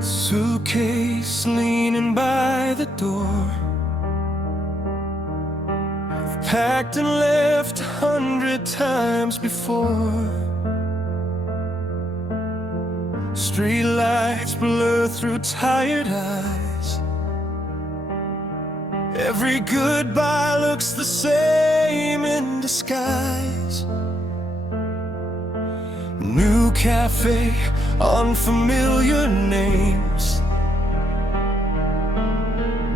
Suitcase leaning by the door. I've packed and left 100 times before. Streetlights blur through tired eyes. Every goodbye looks the same in disguise. New cafe, unfamiliar names,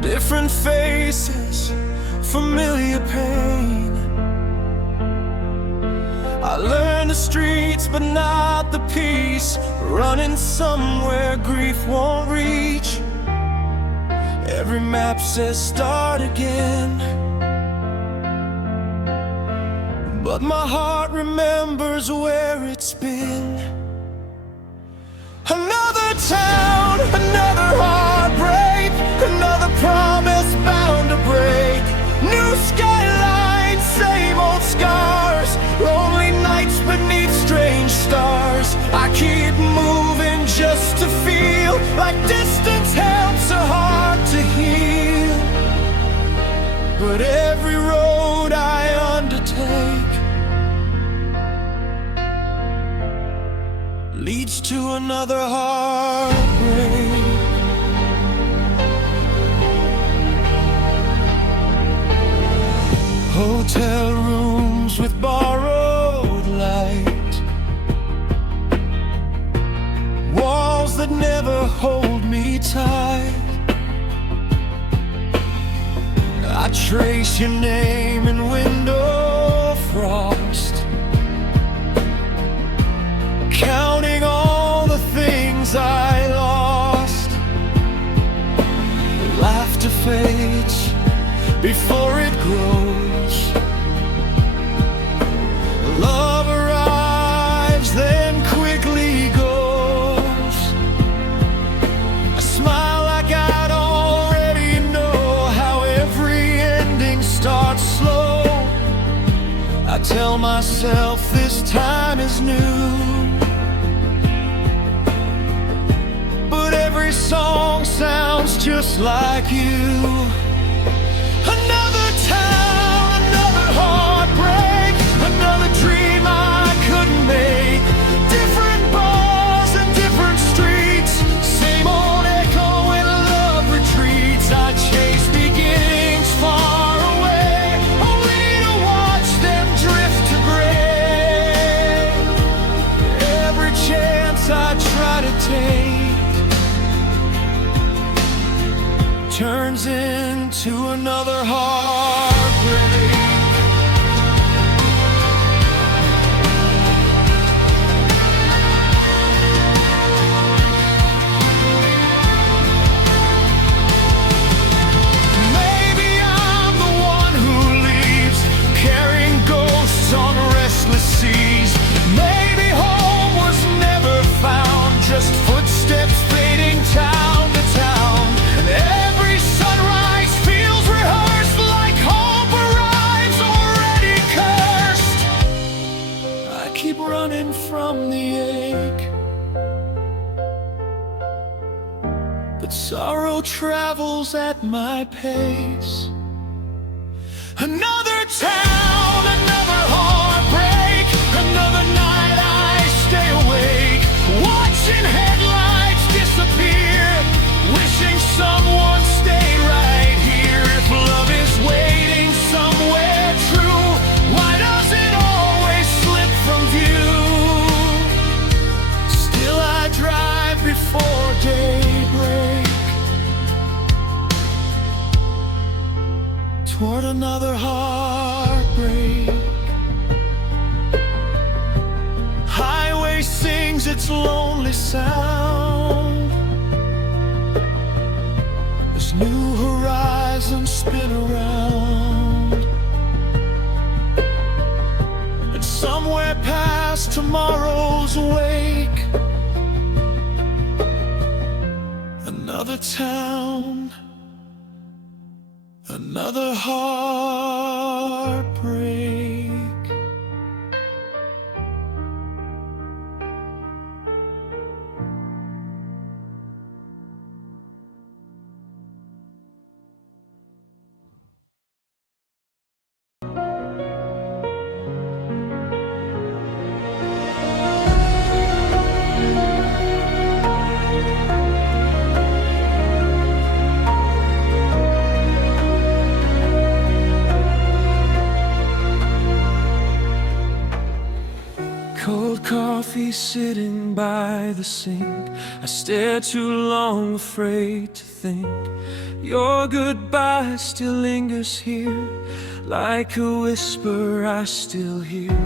different faces, familiar pain. I learned the streets but not the peace, running somewhere grief won't reach. Every map says start again, but my heart remembers where it's been. Another town, another heartbreak, another promise bound to break. New skyline, same old scars, lonely nights beneath strange stars. I keep moving just to feel like distance helps a heart to heal. But every road I undertake leads to another heartbreak. Hotel rooms with borrowed light, walls that never hold me tight. I trace your name in window frost, counting all the things I lost. Laughter fades before it grows. Love arrives, then quickly goes. I smile like I'd already know how every ending starts slow. I tell myself this time is new, but every song sounds just like you. Another town, another heartbreak, another dream I couldn't make. Different bars and different streets, same old echo when love retreats. I chase beginnings far away, only to watch them drift to gray. Every chance I try to take turns into another heartbreak. Maybe I'm the one who leaves, carrying ghosts on restless seas. Maybe home was never found, just footsteps fading town to town. And every sunrise feels rehearsed, like hope arrives already cursed. I keep running from the ache, but sorrow travels at my pace. Another town, another heartbreak, another night I stay awake, watching headlights disappear, wishing someone stayed right here. If love is waiting somewhere true, why does it always slip from view? Still I drive before daybreak toward another heartbreak. Highway sings its lonely sound as new horizons spin around, and somewhere past tomorrow's wake, another town, another heartbreak. sitting by the sink, I stare too long, afraid to think. Your goodbye still lingers here, like a whisper I still hear.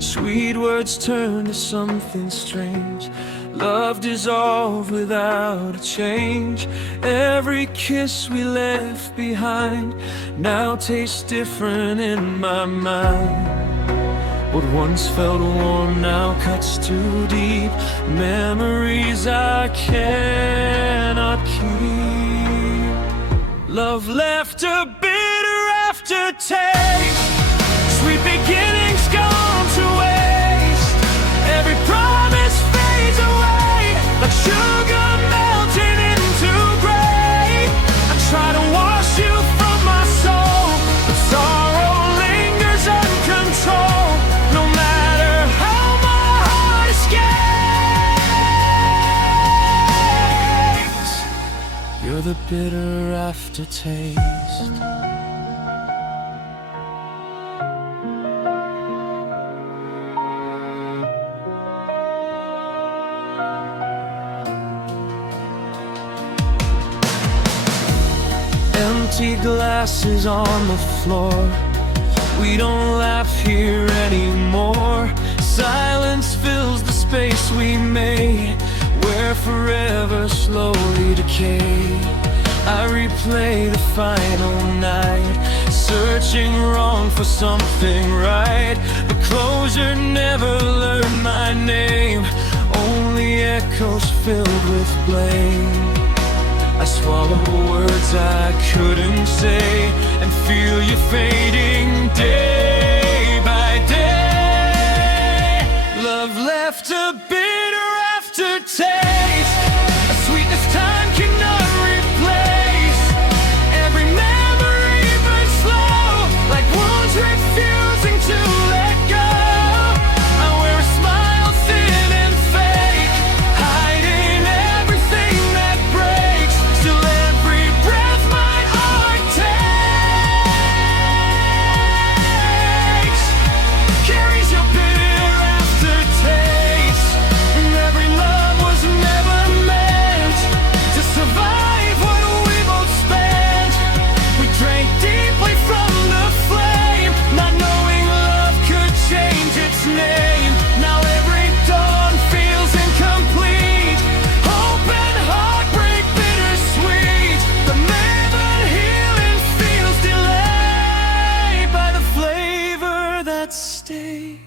Sweet words turn to something strange, love dissolved without a change. Every kiss we left behind now tastes different in my mind. What once felt warm now cuts too deep, memories I cannot keep. Love left a bitter aftertaste, sweet beginnings gone to waste. Every promise fades away, like sugar melting into gray. I try to wash you from my soul, but sorrow lingers uncontrolled. No matter how my heart escapes, you're the bitter aftertaste. Empty glasses on the floor, we don't laugh here anymore. Silence fills the space we made, where forever slowly decay. I replay the final night, searching wrong for something right. But closure never learned my name, only echoes filled with blame. I swallow words I couldn't say, and feel you fading day by day. Love left a bitter aftertaste, a sweetness time cannot replace. Every memory burns slow, like wounds refusing to let go. I wear a smile thin and fake, hiding everything that breaks. Still every breath my heart takes carries your bitter aftertaste. And every love was never meant to survive what we both spent. We drank deeply from the flame, not knowing love could change its name. Now every dawn feels incomplete, hope and heartbreak bittersweet. The midnight healing feels delayed by the flavor that stayed.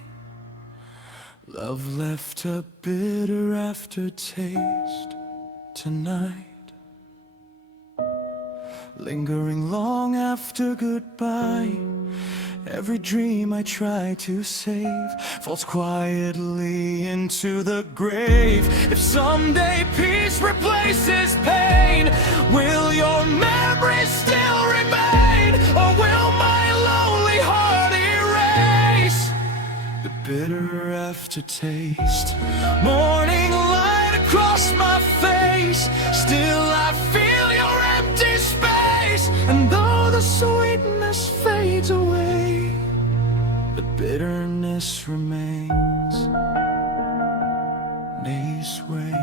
Love left a bitter aftertaste tonight, lingering long after goodbye. Every dream I try to save falls quietly into the grave. If someday peace replaces pain, will your memory still remain? Or will my lonely heart erase the bitter aftertaste? Morning light across my face, still I feel your empty space. And though the sweetness fades away, the bitterness remains. Nays way.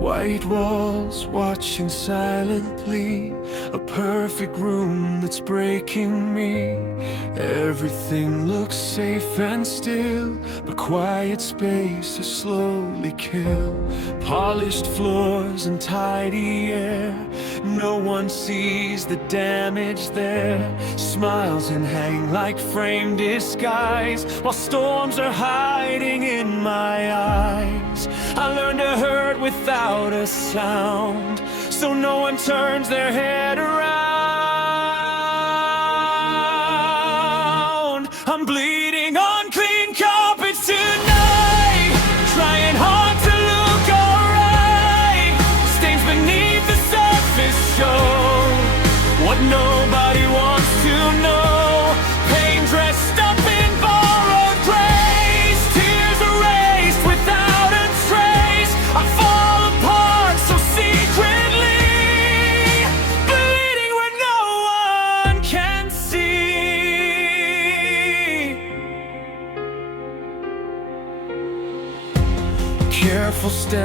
White walls watching silently, a perfect room that's breaking me. Everything looks safe and still, but quiet spaces slowly kill. Polished floors and tidy air, no one sees the damage there. Smiles and hang like framed disguise, while storms are hiding in my eyes. I learned to hurt without a sound, so no one turns their head around. I'm bleeding on clean carpets tonight, trying hard to look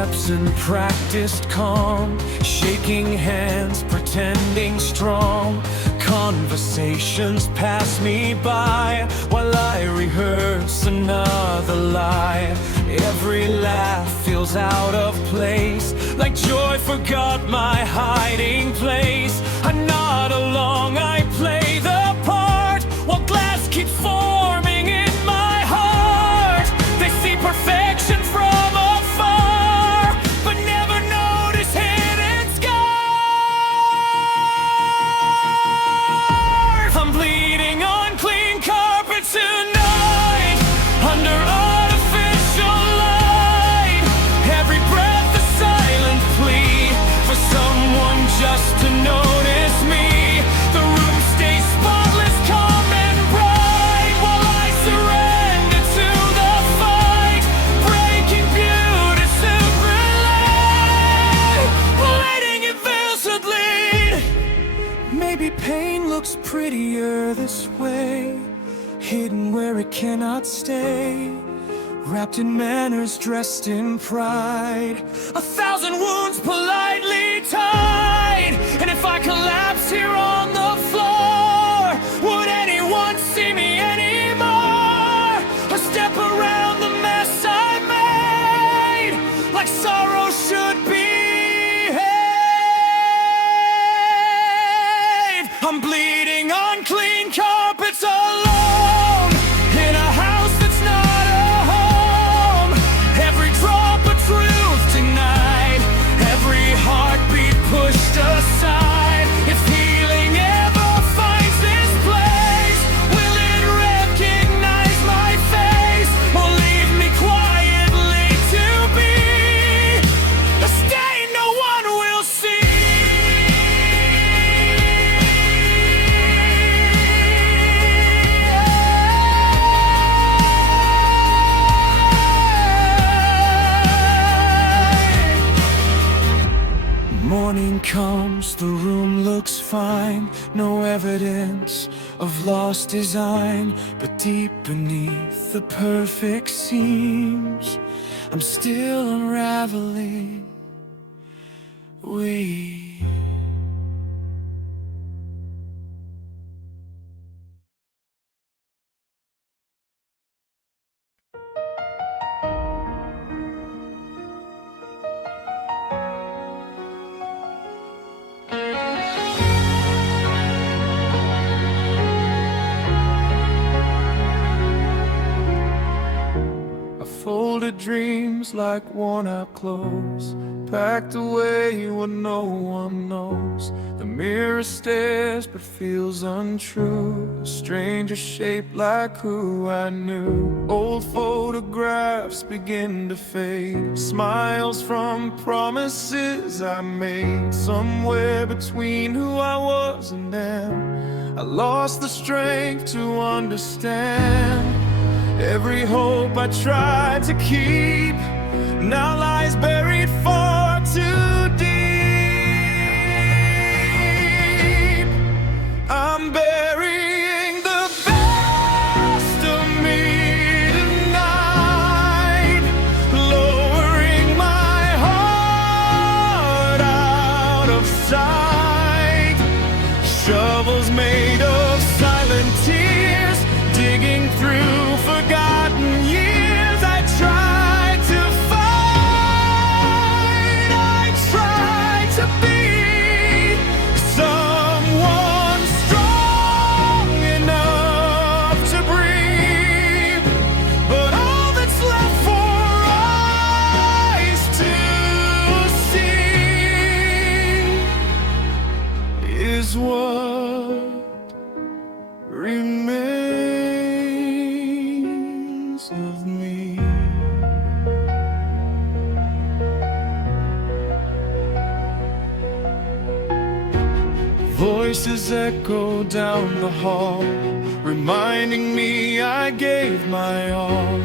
steps and practiced calm, shaking hands, pretending strong. Conversations pass me by while I rehearse another lie. Every laugh feels out of place, like joy forgot my hiding place. I nod along, I play the part, while glass keeps forming in my heart. They see perfection from afar, but never notice hidden scars. I'm bleeding on clean carpet tonight, under artificial light. Every breath a silent plea for someone just to notice me. The room stays spotless, calm and bright, while I surrender to the fight, breaking beauty to relate, letting it veiled lead. Maybe pain looks prettier this way, hidden where it cannot stay, wrapped in manners, dressed in pride, 1,000 wounds politely tied. And if I collapse here on the floor, would anyone see me anymore? Or step around the mess I made, like sorrow should behave? I'm bleeding on clean carpets alone, in a house that's not a home. Every drop of truth denied, every heartbeat pushed aside. If healing ever finds this place, will it recognize my face, or leave me quietly to be a stain no one will see? Morning comes, the room looks fine, no evidence of lost design, but deep beneath the perfect seams, I'm still unraveling. Folded dreams like worn-out clothes, packed away what no one knows. The mirror stares but feels untrue, a stranger shaped like who I knew. Old photographs begin to fade, smiles from promises I made. Somewhere between who I was and them, I lost the strength to understand. Every hope I tried to keep now lies buried far too deep. I'm burying the best of me tonight, lowering my heart out of sight. Shovels made of silent tears, digging through forgotten years. I tried to fight, I tried to be someone strong enough to breathe, but all that's left for eyes to see is what remains of me. Voices echo down the hall, reminding me I gave my all.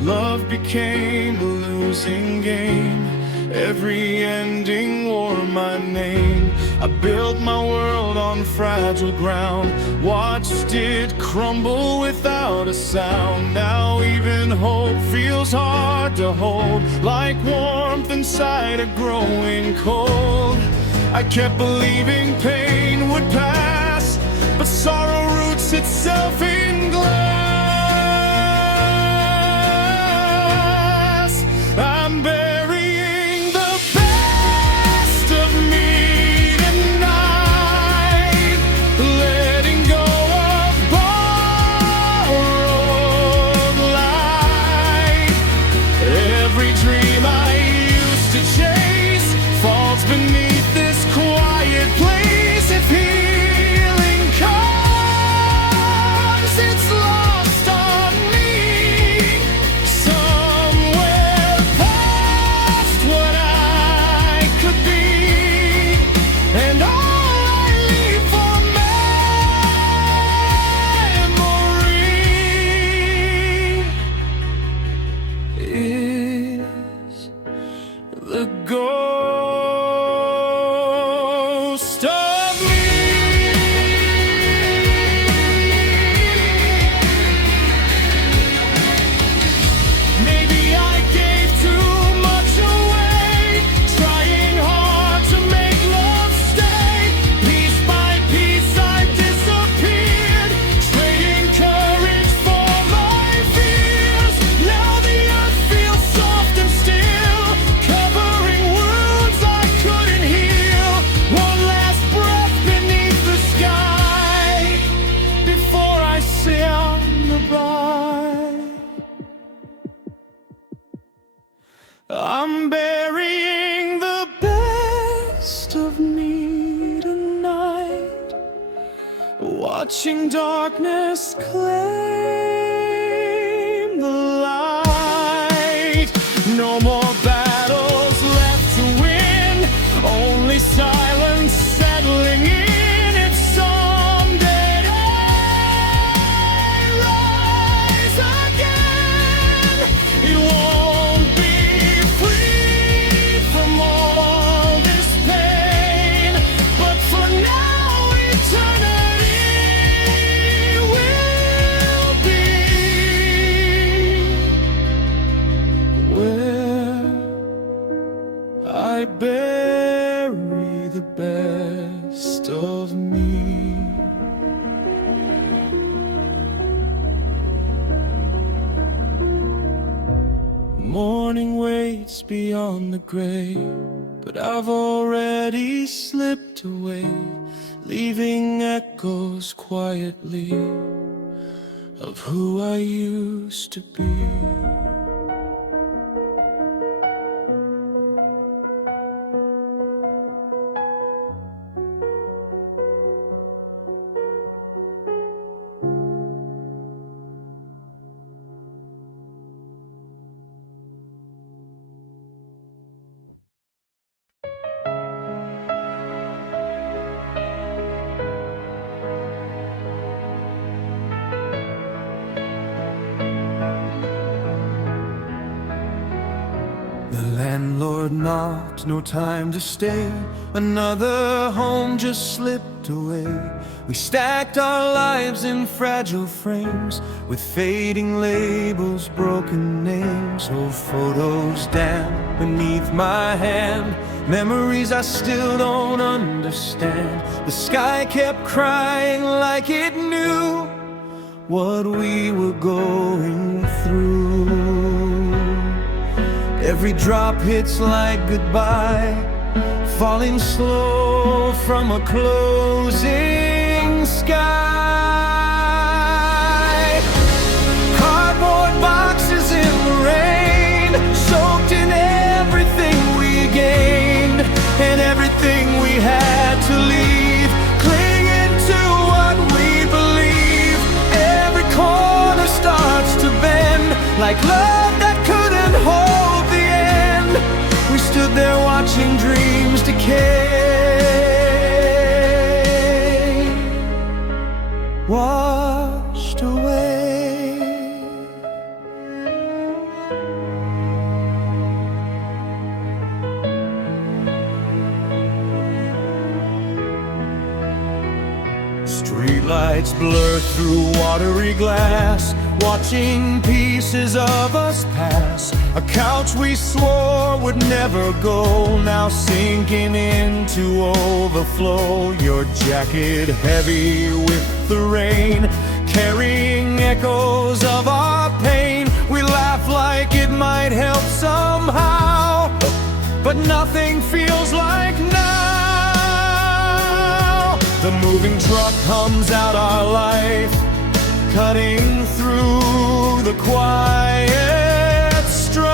Love became a losing game, every ending wore my name. I built my world on on fragile ground, watched it crumble without a sound. Now even hope feels hard to hold, like warmth inside a growing cold. I kept believing pain would pass, but sorrow roots itself in glass. I'm burying the best of me tonight, letting go of borrowed light. Every dream I used to chase falls beneath this quiet place. If healing comes, it's lost on me, somewhere past what I could be, and all I leave for memory is the ghost of me. Maybe I gave too much away, trying hard to make love stay. Piece by piece I disappeared, trading courage for my fears. Now the earth feels soft and still, covering wounds I couldn't heal. One last breath beneath the sky before I say goodbye. I'm burying the best of me tonight, watching darkness claim the light. No more battles left to win, only silence settling in. If someday I rise again, it won't be free from all this pain, but for now eternity will be where I bury the best of me. Morning waits beyond the grave, but I've already slipped away, leaving echoes quietly of who I used to be. The landlord knocked, no time to stay. Another home just slipped away. We stacked our lives in fragile frames, with fading labels, broken names. Old photos damp beneath my hand, memories I still don't understand. The sky kept crying like it knew what we were going through. Every drop hits like goodbye, falling slow from a closing sky. Cardboard boxes in the rain, soaked in everything we gained and everything we had to leave, clinging to what we believe. Every corner starts to bend, like love that couldn't hold the end. We stood there watching dreams decay, washed away. Streetlights blur through watery glass, watching pieces of us pass. A couch we swore would never go, now sinking into overflow. Your jacket heavy with the rain, carrying echoes of our pain. We laugh like it might help somehow, but nothing feels like now. The moving truck hums out our life, cutting through the quiet strife.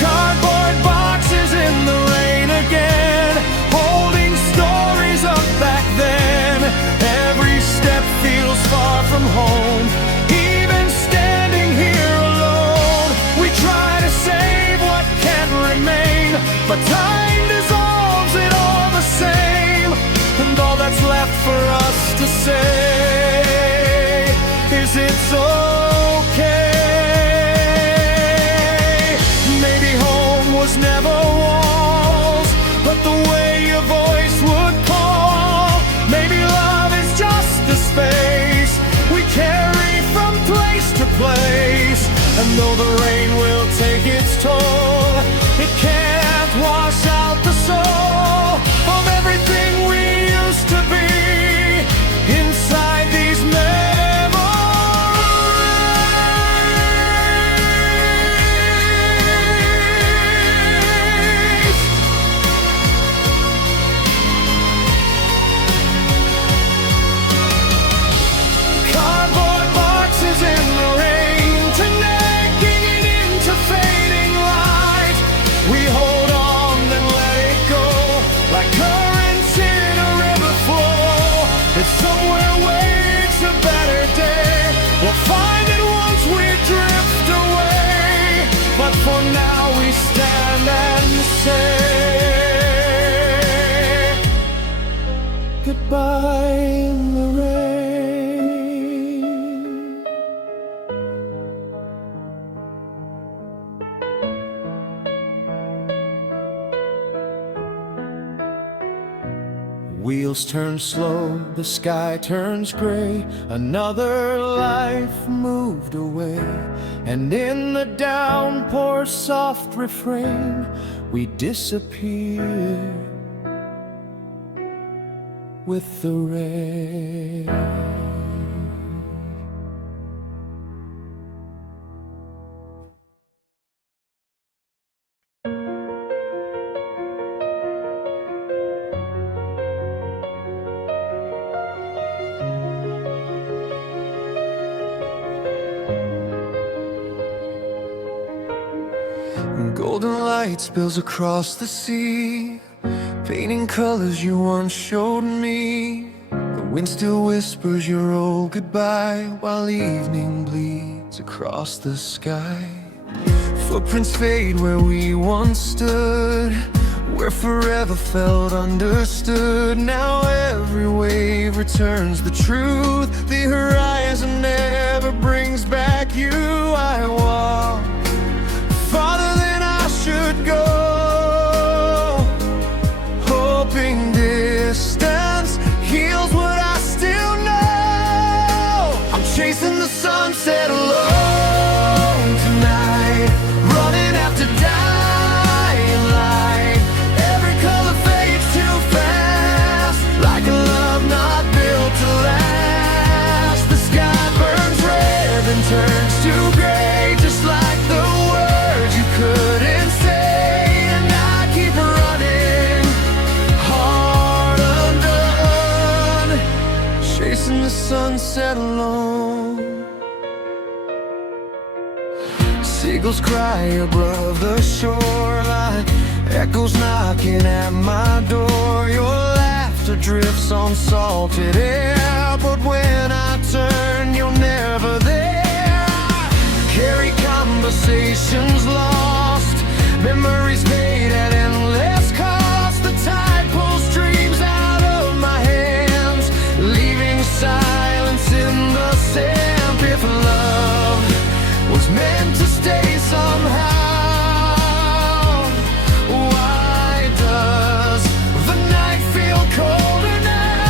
Cardboard boxes in the rain again, holding stories of back then. Every step feels far from home, even standing here alone. We try to save what can't remain, but time dissolves it all the same. And all that's left for us to say is it's okay. Maybe home was never walls, but the way your voice would call. Maybe love is just the space we carry from place to place. And though the rain will take its toll, it can't wash out the soul of everything we used to be inside these memories. Cardboard boxes in the rain, connecting it into fading light. We hold on, then let it go, like currents in a river flow. If somewhere waits a better day, we'll find it once we drift away. But for now we stand and say goodbye in the rain. Wheels turn slow, the sky turns gray. Another life moved away, and in the downpour soft refrain, we disappear with the rain. Golden light spills across the sea, painting colors you once showed me. The wind still whispers your old goodbye, while evening bleeds across the sky. Footprints fade where we once stood, where forever felt understood. Now every wave returns the truth, the horizon never brings back you. I walk farther than I should go, hoping distance heals what I still know. I'm chasing the sunset alone tonight, running after dying light. Every color fades too fast, like a love not built to last. The sky burns red and turns to gray, just like the couldn't say, and I keep running, heart undone, chasing the sunset alone. Seagulls cry above the shoreline, echoes knocking at my door. Your laughter drifts on salted air, but when I turn, you're never there. Carry conversations lost, memories made at endless cost. The tide pulls dreams out of my hands, leaving silence in the sand. If love was meant to stay somehow, why does the night feel colder now?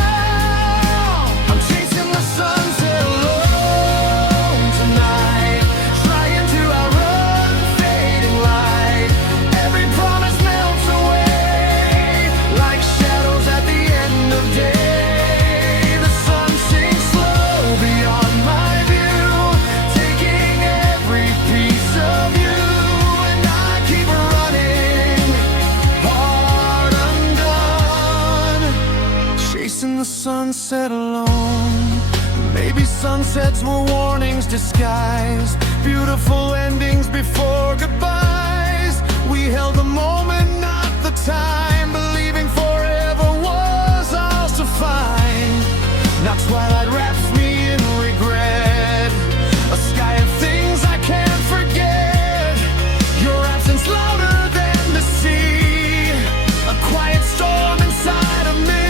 sunset alone. Maybe sunsets were warnings disguised, beautiful endings before goodbyes. We held the moment, not the time, believing forever was ours to find. Now twilight wraps me in regret, a sky of things I can't forget. Your absence louder than the sea, a quiet storm inside of me.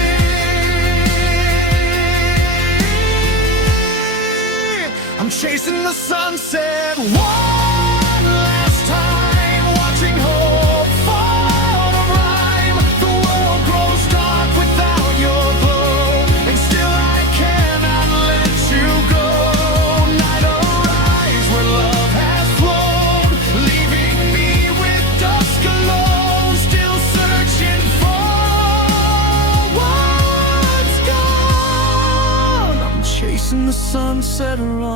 I'm chasing the sunset one last time, watching hope fall to rhyme. The world grows dark without your glow, and still I cannot let you go. Night arise where love has flown, leaving me with dusk alone, still searching for what's gone. I'm chasing the sunset around.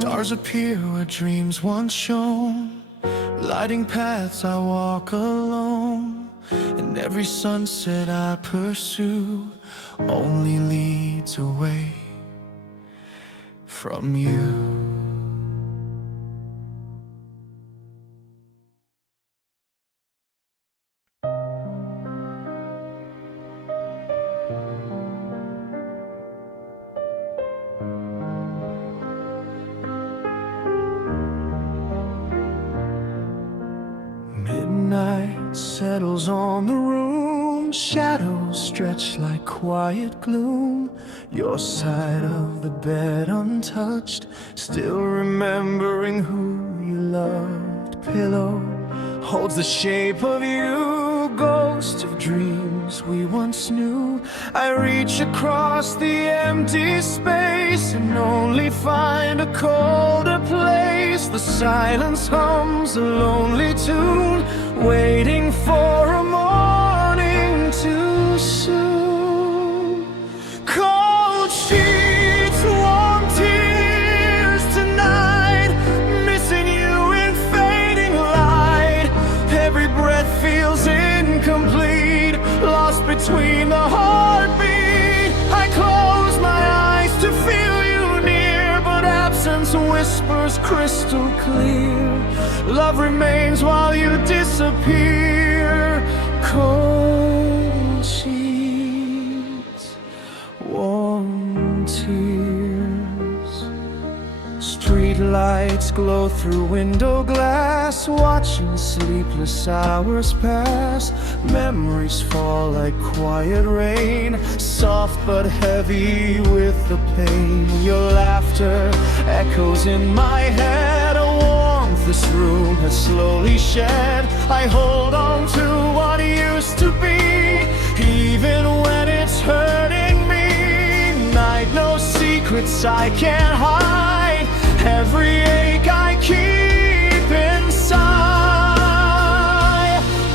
Stars appear where dreams once shone, lighting paths I walk alone. And every sunset I pursue only leads away from you. Midnight settles on the room, shadows stretch like quiet gloom. Your side of the bed untouched, still remembering who you loved. Pillow holds the shape of you, ghost of dreams we once knew. I reach across the empty space and only find a colder place. The silence hums a lonely tune, waiting for a morning too soon. Cold sheets, warm tears tonight, missing you in fading light. Every breath feels incomplete, lost between the heartbeat. I close my eyes to feel you near, but absence whispers crystal clear. Love remains while you disappear. Cold sheets, warm tears. Street lights glow through window glass, watching sleepless hours pass. Memories fall like quiet rain, soft but heavy with the pain. Your laughter echoes in my head, a warmth this room has slowly shed. I hold on to what used to be, even when it's hurting me. Night knows secrets I can't hide, every ache I keep inside.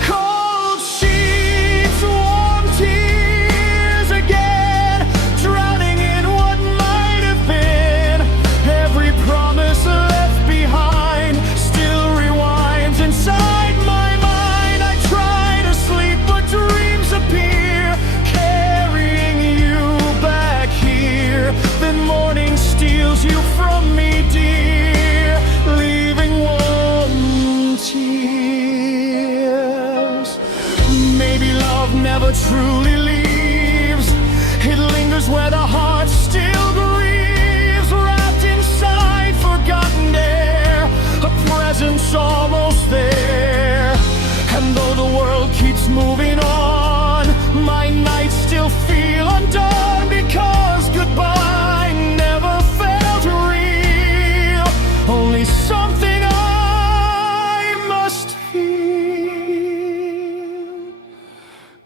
Cold sheets, warm tears again, drowning in what might have been. Every promise left behind still rewinds inside my mind. I try to sleep but dreams appear, carrying you back here. Then morning steals you from me, dear, leaving warm tears. Maybe love never truly leaves, it lingers where the heart still grieves. Wrapped inside forgotten air, a presence almost there. And though the world keeps moving on, my nights still feel undone, because goodbye never felt real, only something I must feel.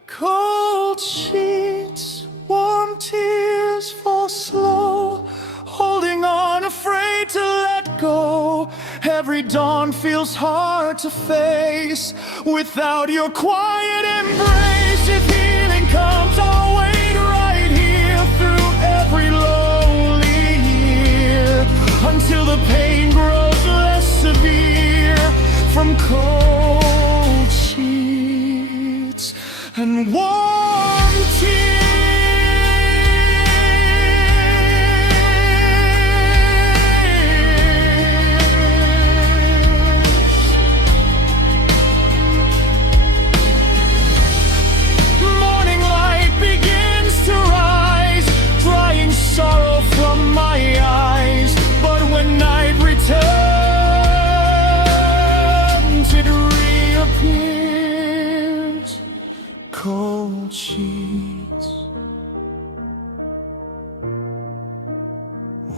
Cold sheets, warm tears fall slow, holding on, afraid to let go. Every dawn feels hard to face without your quiet embrace. If healing comes, I'll wait right here through every lonely year, until the pain grows less severe from cold sheets and warm tears. cold sheets,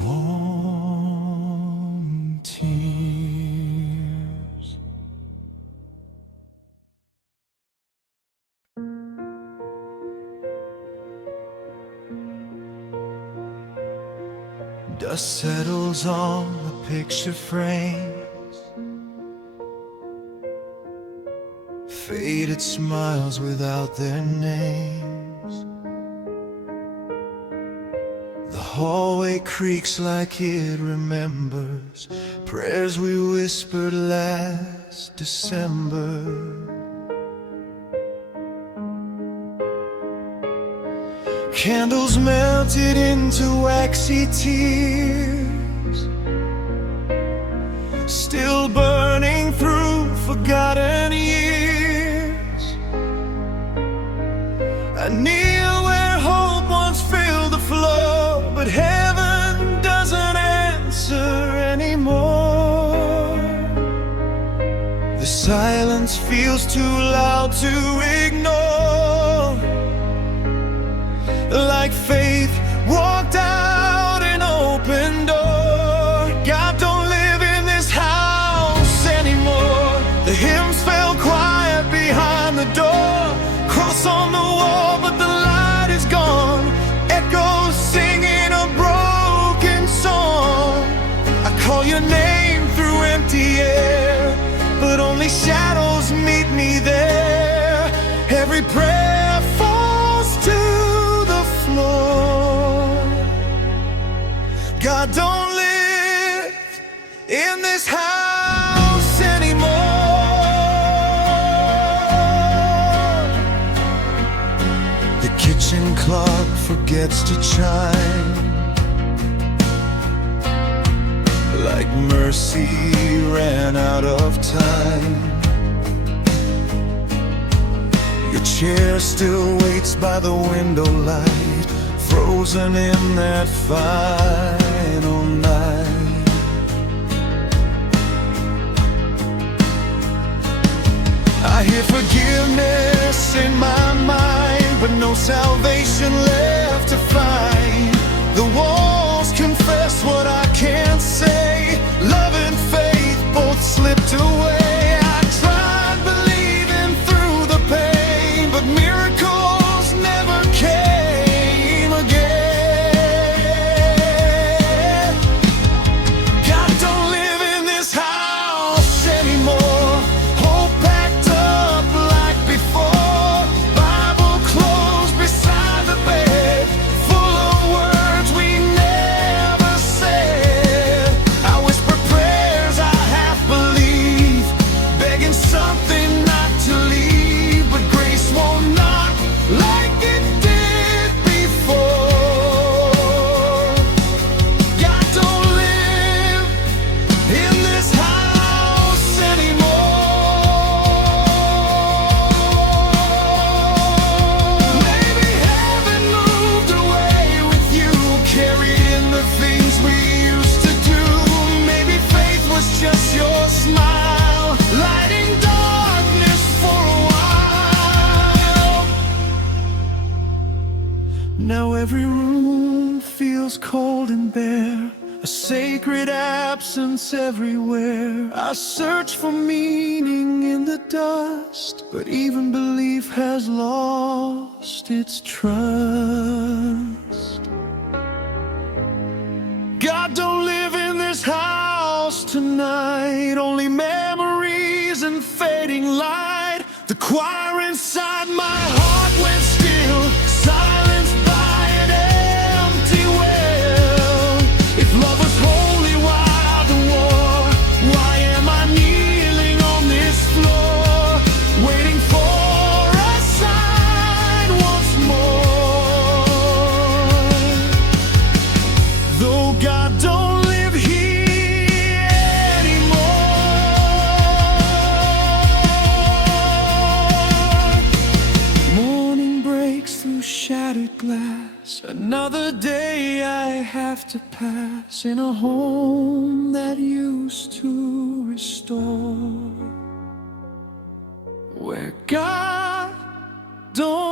warm tears. Dust settles on the picture frames, faded smiles without their names. The hallway creaks like it remembers prayers we whispered last December. Candles melted into waxy tears, still burning through forgotten years. I kneel where hope once filled the floor, but heaven doesn't answer anymore. The silence feels too loud to ignore, like faith walked out an open door. God don't live in this house anymore. The hymns fell quiet behind the door, cross on the wall but the light is gone. Echoes singing a broken song. I call your name through empty air, but only shadows meet me there. Every prayer falls to God don't live in this house anymore. The kitchen clock forgets to chime, like mercy ran out of time. Your chair still waits by the window light, frozen in that final night. I hear forgiveness in my mind, but no salvation left to find. The walls confess what I can't say. Love and faith both slipped away. I tried believing through the pain, but miracles never came again. God don't live in this house anymore. Hope packed up like before, Bible closed beside the bed, full of words we never said. I whisper prayers I half believe, begging something not to leave, but grace won't knock like it did before. God don't live in this house anymore. Maybe heaven moved away with you, carried in the things we used to do. Maybe faith was just your smile, lighting darkness for a while. Now every room feels cold and bare, a sacred absence everywhere. I search for meaning in the dust, but even belief has lost its trust. God don't live in this house tonight, only memories and fading light. The choir inside my heart went still, silenced by an empty well. If love was holy, why the war? Why am I kneeling on this floor, waiting for a sign once more? Though God don't live here anymore. Morning breaks through shattered glass, another day I have to pass in a home that used to restore, where God don't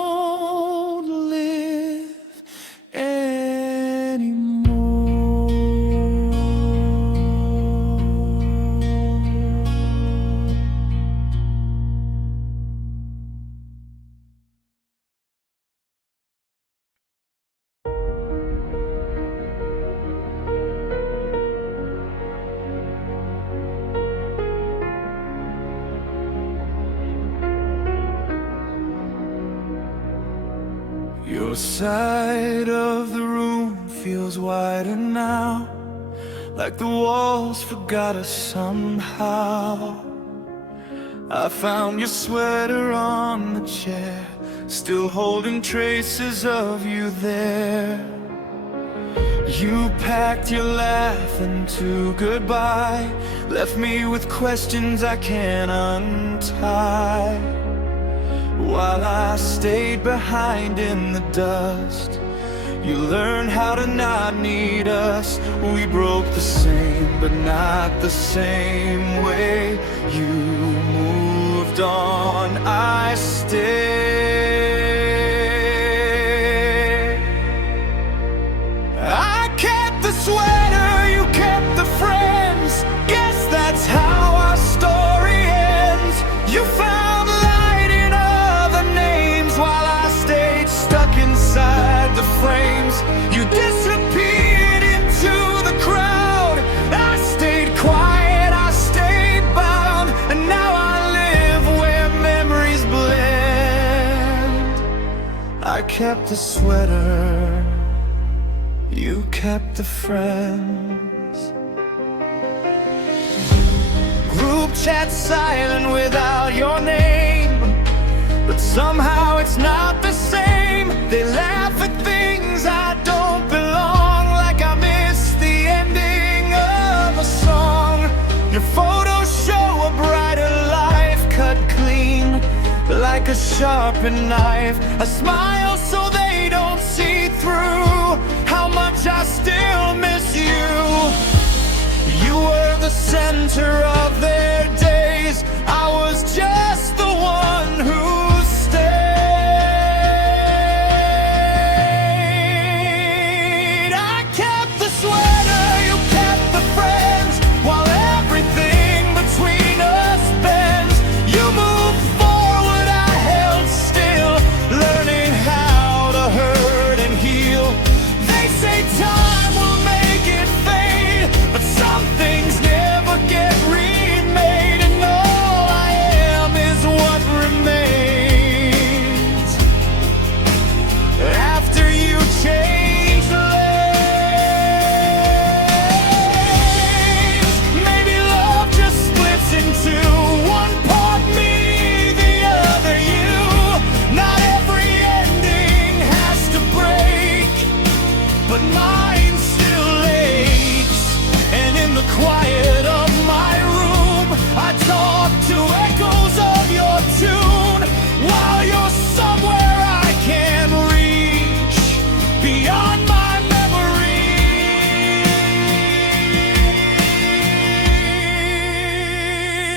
Your side of the room feels wider now, like the walls forgot us somehow. I found your sweater on the chair, still holding traces of you there. You packed your laugh into goodbye, left me with questions I can't untie. While I stayed behind in the dust, you learned how to not need us. We broke the same, but not the same way. You moved on, I stayed. I kept the sweater, you kept the friends. Guess that's how our story ends. You found light in other names, while I stayed stuck inside the frames. You disappeared into the crowd. I stayed quiet, I stayed bound, and now I live where memories blend. I kept the sweater, you kept the friends. Group chat silent without your name, but somehow it's not the same. They laugh at things I don't belong, like I missed the ending of a song. Your photos show a brighter life, cut clean like a sharpened knife. A smile so they don't see through how much I still miss you. You were the center of their days, I was just the one who stayed. I kept the sweater, you kept the friends, while everything between us bends. You moved forward, I held still, learning how to hurt and heal. They say time will make it fade, but some things never get remade, and all I am is what remains after you change lanes. Maybe love just splits into one part me, the other you. Not every ending has to break, but mine still aches. And in the quiet of my room, I talk to echoes of your tune, while you're somewhere I can't reach, beyond my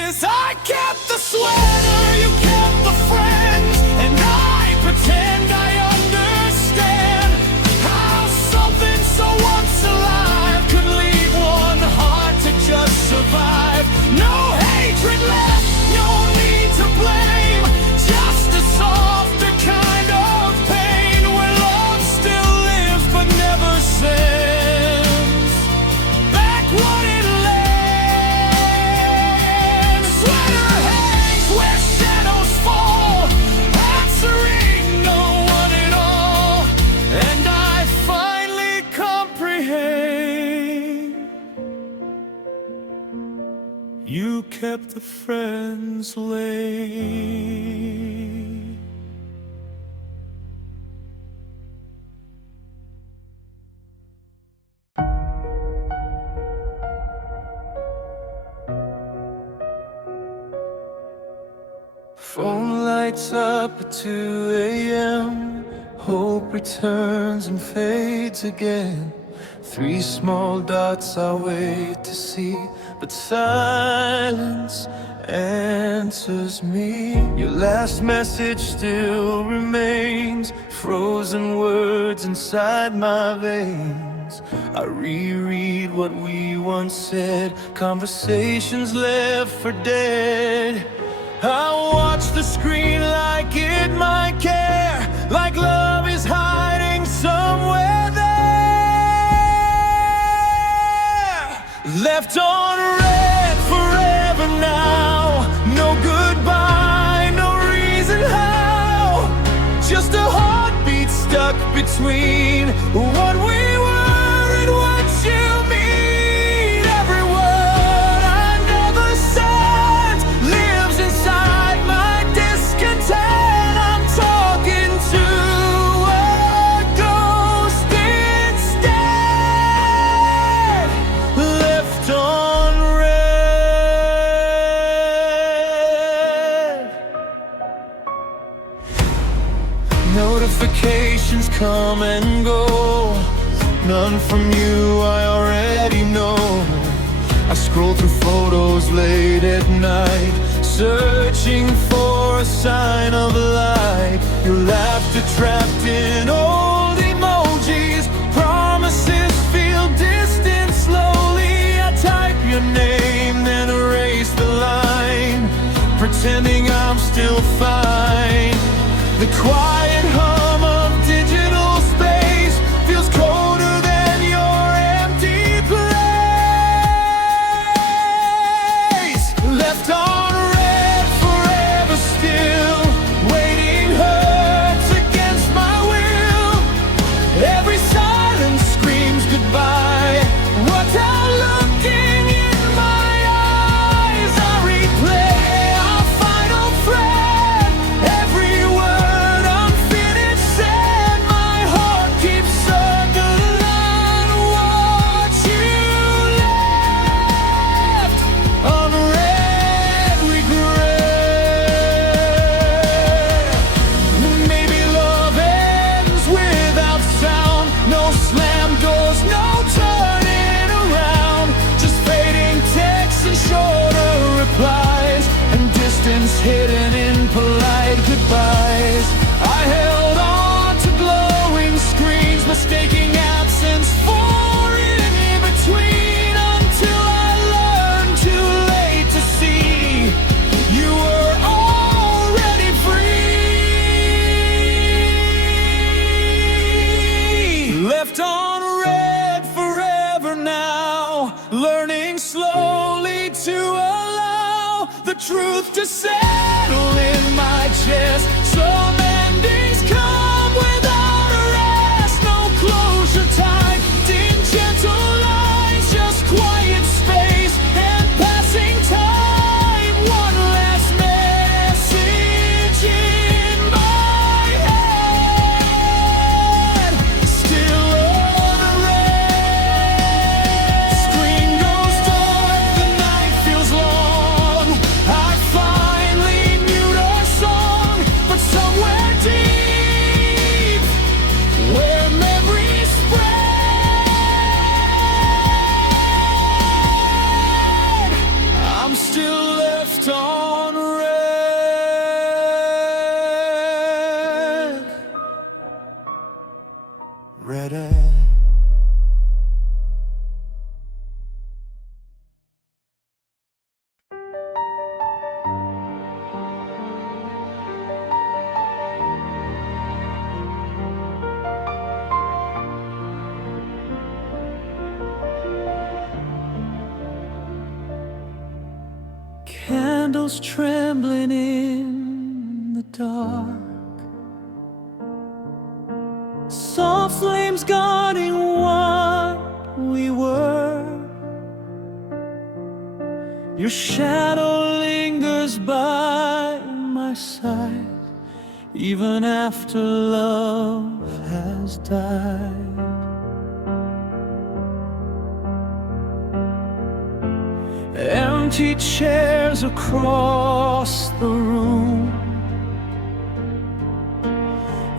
memories. I kept the sweater, you kept the friends, and I pretend I understand how something so once alive could leave one heart to just survive. No hatred left, no need to blame, just a softer kind of pain, where love still lives but never sends back what it lends. Sweater hangs where shadows fall, answering no one at all, and I finally comprehend. You kept the friends lane. Phone lights up at 2 a.m. Hope returns and fades again. 3 small dots I wait to see, but silence answers me. Your last message still remains, frozen words inside my veins. I reread what we once said, conversations left for dead. I watch the screen like it might care, like love is hiding somewhere there. Left on red forever now. No goodbye, no reason how. Just a heartbeat still stuck between what we were and what you mean. Every word I never said lives inside my discontent. I'm talking to a ghost instead, left on red. Notifications come and go, none from you I already know. I scroll through photos late at night, searching for a sign of light. Your laughter trapped in old emojis, promises feel distant slowly. I type your name, then erase the line, pretending I'm still fine. The quiet hum of digital space feels colder than your empty place. Left on red forever still, waiting hurts against my will. Every silence screams goodbye. Without looking in my eyes, I replay our final thread. Every word unfinished said, my heart keeps underlined what you left. Unread regret. Maybe love ends without sound. No slam doors, no turning around. Just fading texts and shorter replies, and distance hidden in polite goodbyes. I held on to glowing screens, mistaking absence for in between, until I learned too late to see you were already free. Left on red forever now, learning slowly to allow the truth to settle in my chest. Some endings come without a rest, no closure typed in gentle lines, just quiet space and passing time. One last message in my head, still unread. Screen goes dark, the night feels long. I finally mute our song, but somewhere deep, where memories spread, I'm still left on red. Red. Candles trembling in the dark, soft flames guarding what we were. Your shadow lingers by my side, even after love has died. Empty chairs across the room,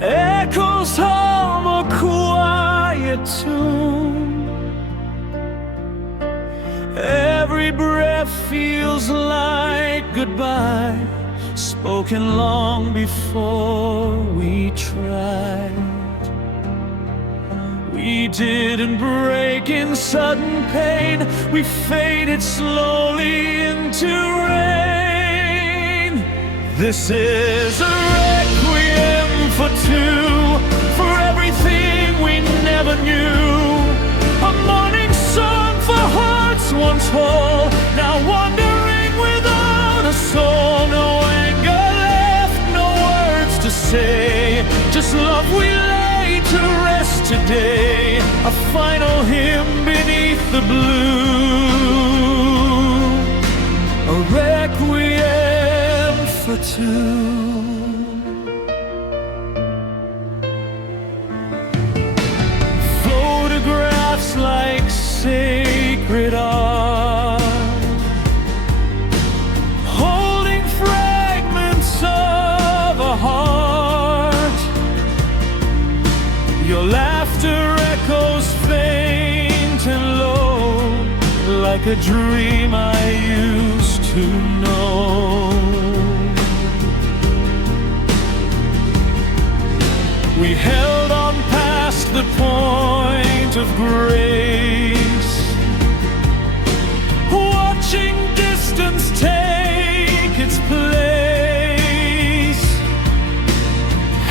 echoes hum a quiet tune. Every breath feels like goodbye, spoken long before we tried. We didn't break in sudden pain, we faded slowly into rain. This is a requiem for two, for everything we never knew. A morning song for hearts once whole, now wandering without a soul. No anger left, no words to say, just love we lay laid to rest today, a final hymn beneath the blue, a requiem for two. Photographs like sacred art, holding fragments of a heart. Your laughter echoes faint and low, like a dream I used to know. We held on past the point of grace, watching distance take its place.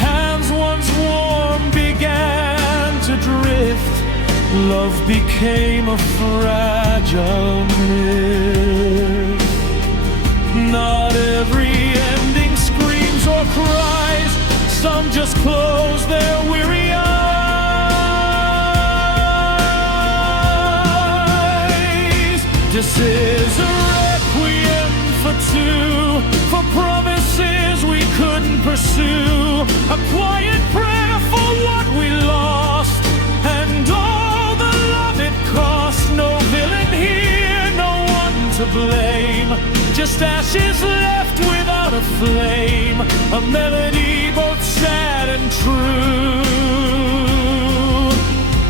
Hands once warm began to drift, love became a fragile myth. Not every ending screams or cries, some just close their weary eyes. This is a requiem for two, for promises we couldn't pursue, a quiet prayer for what we lost, and all the love it cost. No villain here, no one to blame, just ashes left without a flame, a melody both sad and true,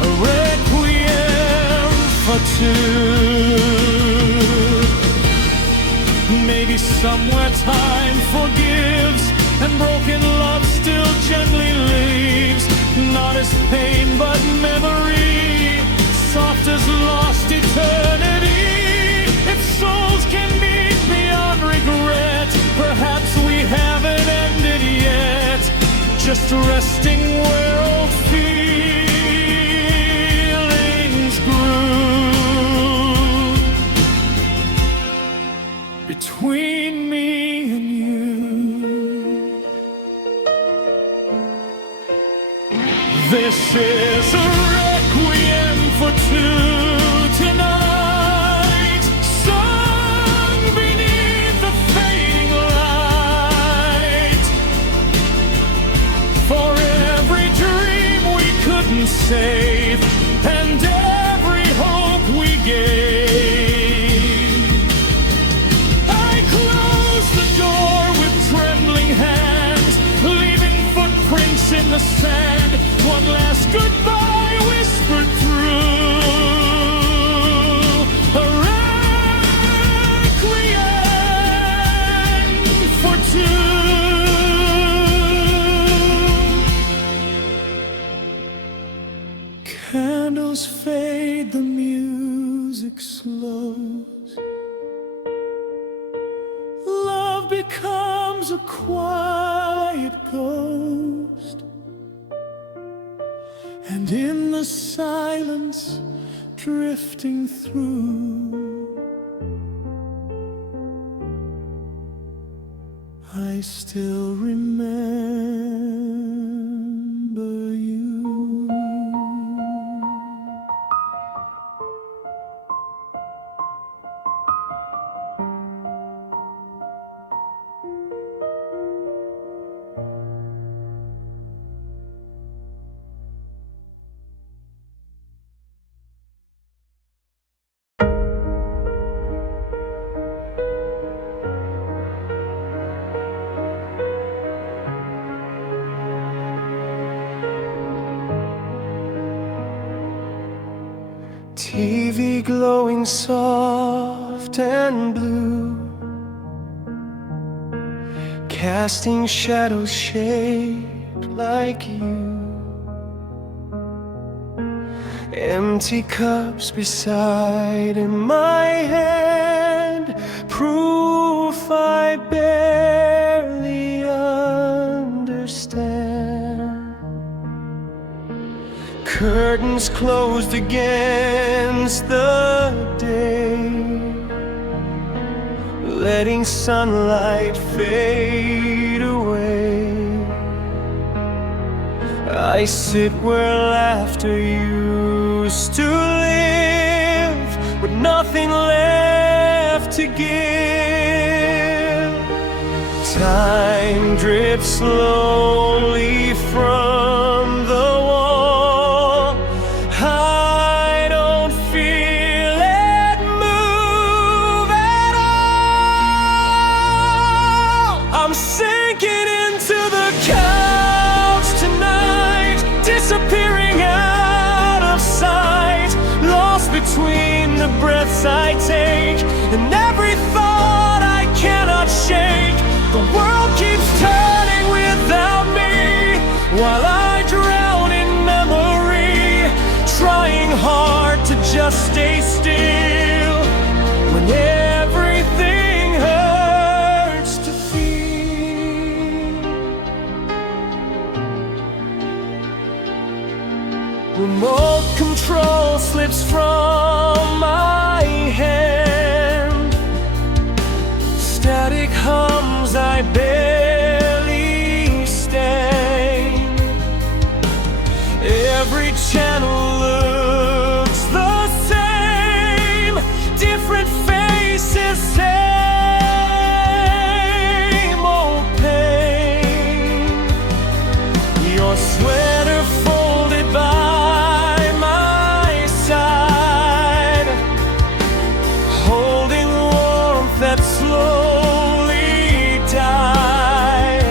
a requiem for two. Maybe somewhere time forgives, and broken love still gently leaves, not as pain but memory, soft as lost eternity. If souls can meet beyond regret, perhaps we haven't ended yet, just resting where old feelings grew. Between me and you, this is a requiem for two tonight, sung beneath the fading light. For every dream we couldn't save, and every hope we gave, I closed the door with trembling hands, leaving footprints in the sand. One last goodbye whispered through, a requiem for two. Candles fade, the music slows, love becomes a quiet ghost, and in the silence drifting through, I still remember you. TV glowing soft and blue, casting shadows shaped like you. Empty cups beside in my hand, proof I barely understand. Curtains closed against the day, letting sunlight fade away. I sit where laughter used to live, with nothing left to give. Time drips slowly from the wall. I don't feel it move at all. I'm sinking into the couch tonight, disappearing out of sight, lost between the breaths I take and every thought I cannot shake. The world keeps turning without me, while I drown in memory, trying hard to just stay still when everything hurts to feel. Remote control slips from my hand, static hums I barely stand. Every channel looks the same, different faces, same old pain. Your sweater folded by my side, holding warmth that slowly died.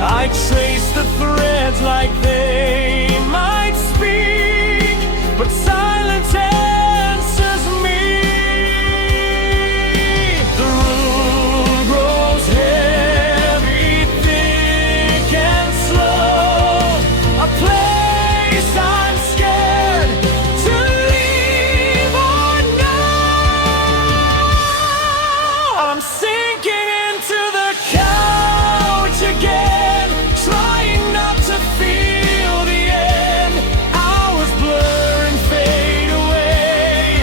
I trace the threads like they might speak, but silence answers me. The room grows heavy, thick and slow, a place I'm scared to leave or know. I'm sinking into the couch again, trying not to feel the end. Hours blur and fade away,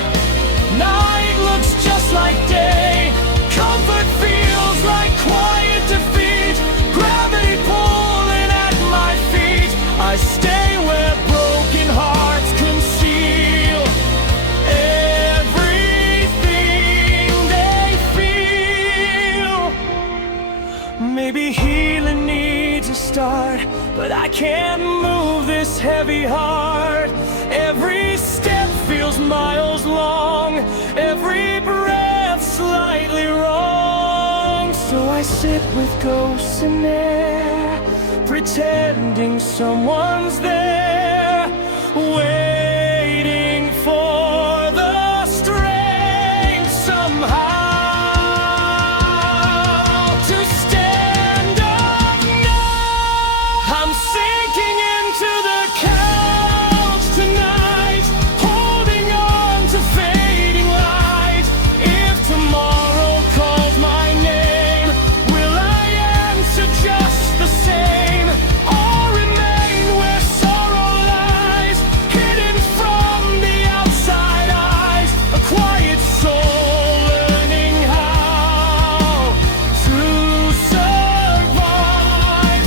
night looks just like day. Comfort feels like quiet defeat, gravity pulling at my feet. I stay where broken hearts conceal everything they feel. Maybe healing needs a start, but I can't move this heavy heart. Every step feels miles long, every breath slightly wrong. So I sit with ghosts in air, pretending someone's there, waiting for the strength somehow to stand up now. I'm sinking into the couch tonight, holding on to fading light. If tomorrow calls my name, will I answer just the same, or remain where sorrow lies, hidden from the outside eyes? A quiet soul learning how to survive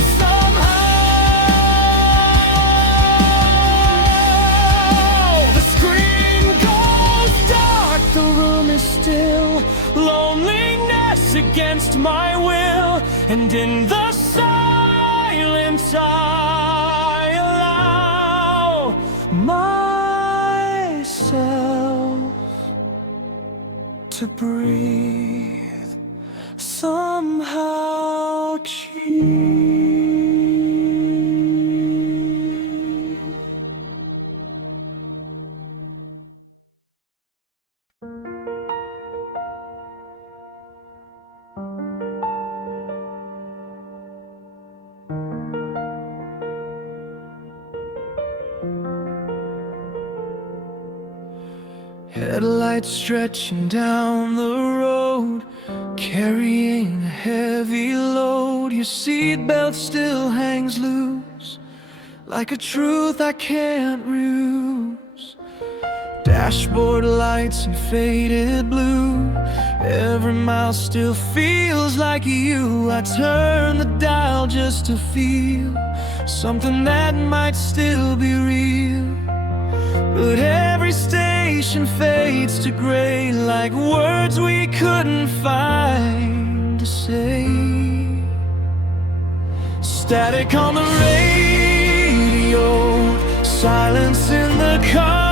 somehow. The screen goes dark, the room is still, loneliness against my will, and in the silence I allow myself to breathe, somehow cheat. Headlights stretching down the road, carrying a heavy load. Your seatbelt still hangs loose, like a truth I can't ruse. Dashboard lights and faded blue. Every mile still feels like you. I turn the dial just to feel something that might still be real. But every station fades to gray, like words we couldn't find to say. Static on the radio, silence in the car,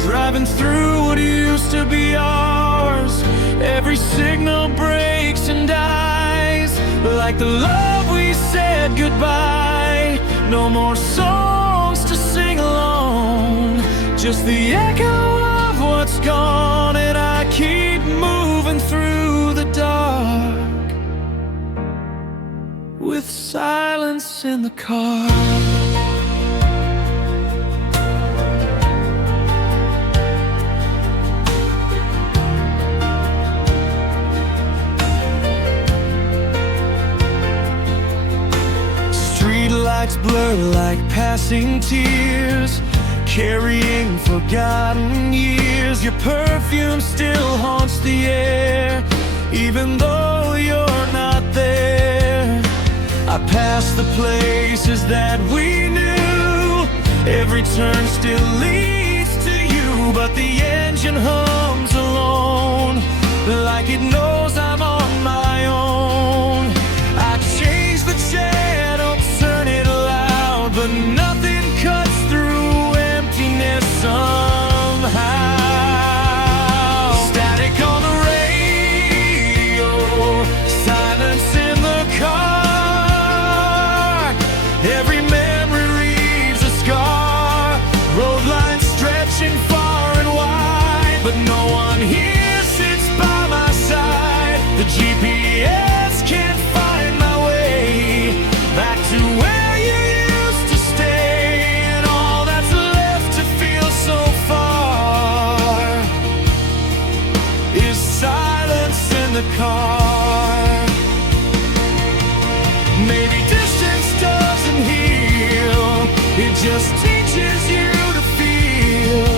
driving through what used to be ours. Every signal breaks and dies, like the love we said goodbye. No more songs to sing along, just the echo of what's gone. And I keep moving through the dark, with silence in the car. Streetlights blur like passing tears, carrying forgotten years. Your perfume still haunts the air, even though you're not there. I pass the places that we knew, every turn still leads to you. But the engine hums alone, like it knows I'm on my own. I change the channel, turn it loud, but nothing cuts through emptiness somehow. Static on the radio, silence in the car. Every memory leaves a scar, road lines stretching far and wide, but no one here sits by my side. The GPS can't find my way back to where you used to stay, and all that's left to feel so far is silence in the car. Maybe distance doesn't heal, it just teaches you to feel.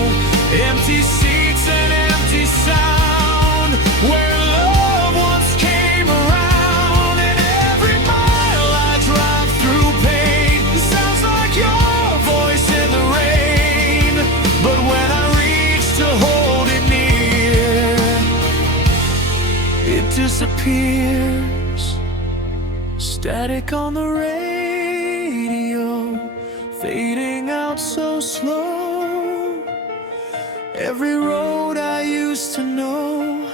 Empty seats and empty sound, where love once came around. And every mile I drive through pain sounds like your voice in the rain. But when I reach to hold it near, it disappears. Static on the radio, fading out so slow. Every road I used to know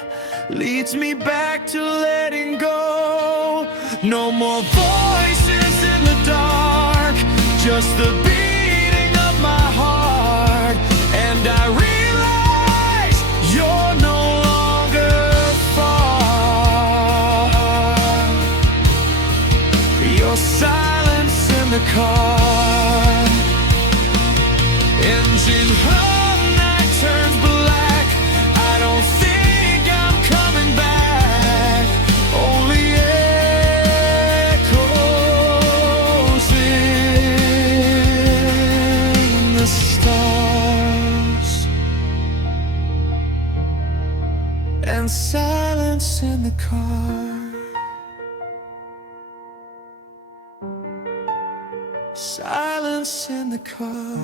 leads me back to letting go. No more voices in the dark, just the beating of my heart. And I realize you're no longer far. Your silence in the car, engine hum, night turns black. I don't think I'm coming back, only echoes in the stars, and silence in the car. Silence in the car.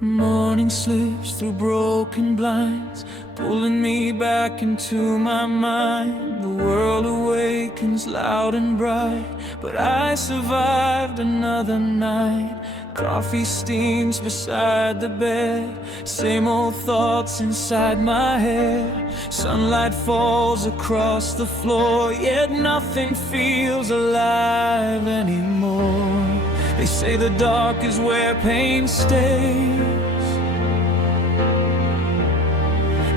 Morning slips through broken blinds, pulling me back into my mind. The world awakens loud and bright, but I survived another night. Coffee steams beside the bed, same old thoughts inside my head. Sunlight falls across the floor, yet nothing feels alive anymore. They say the dark is where pain stays,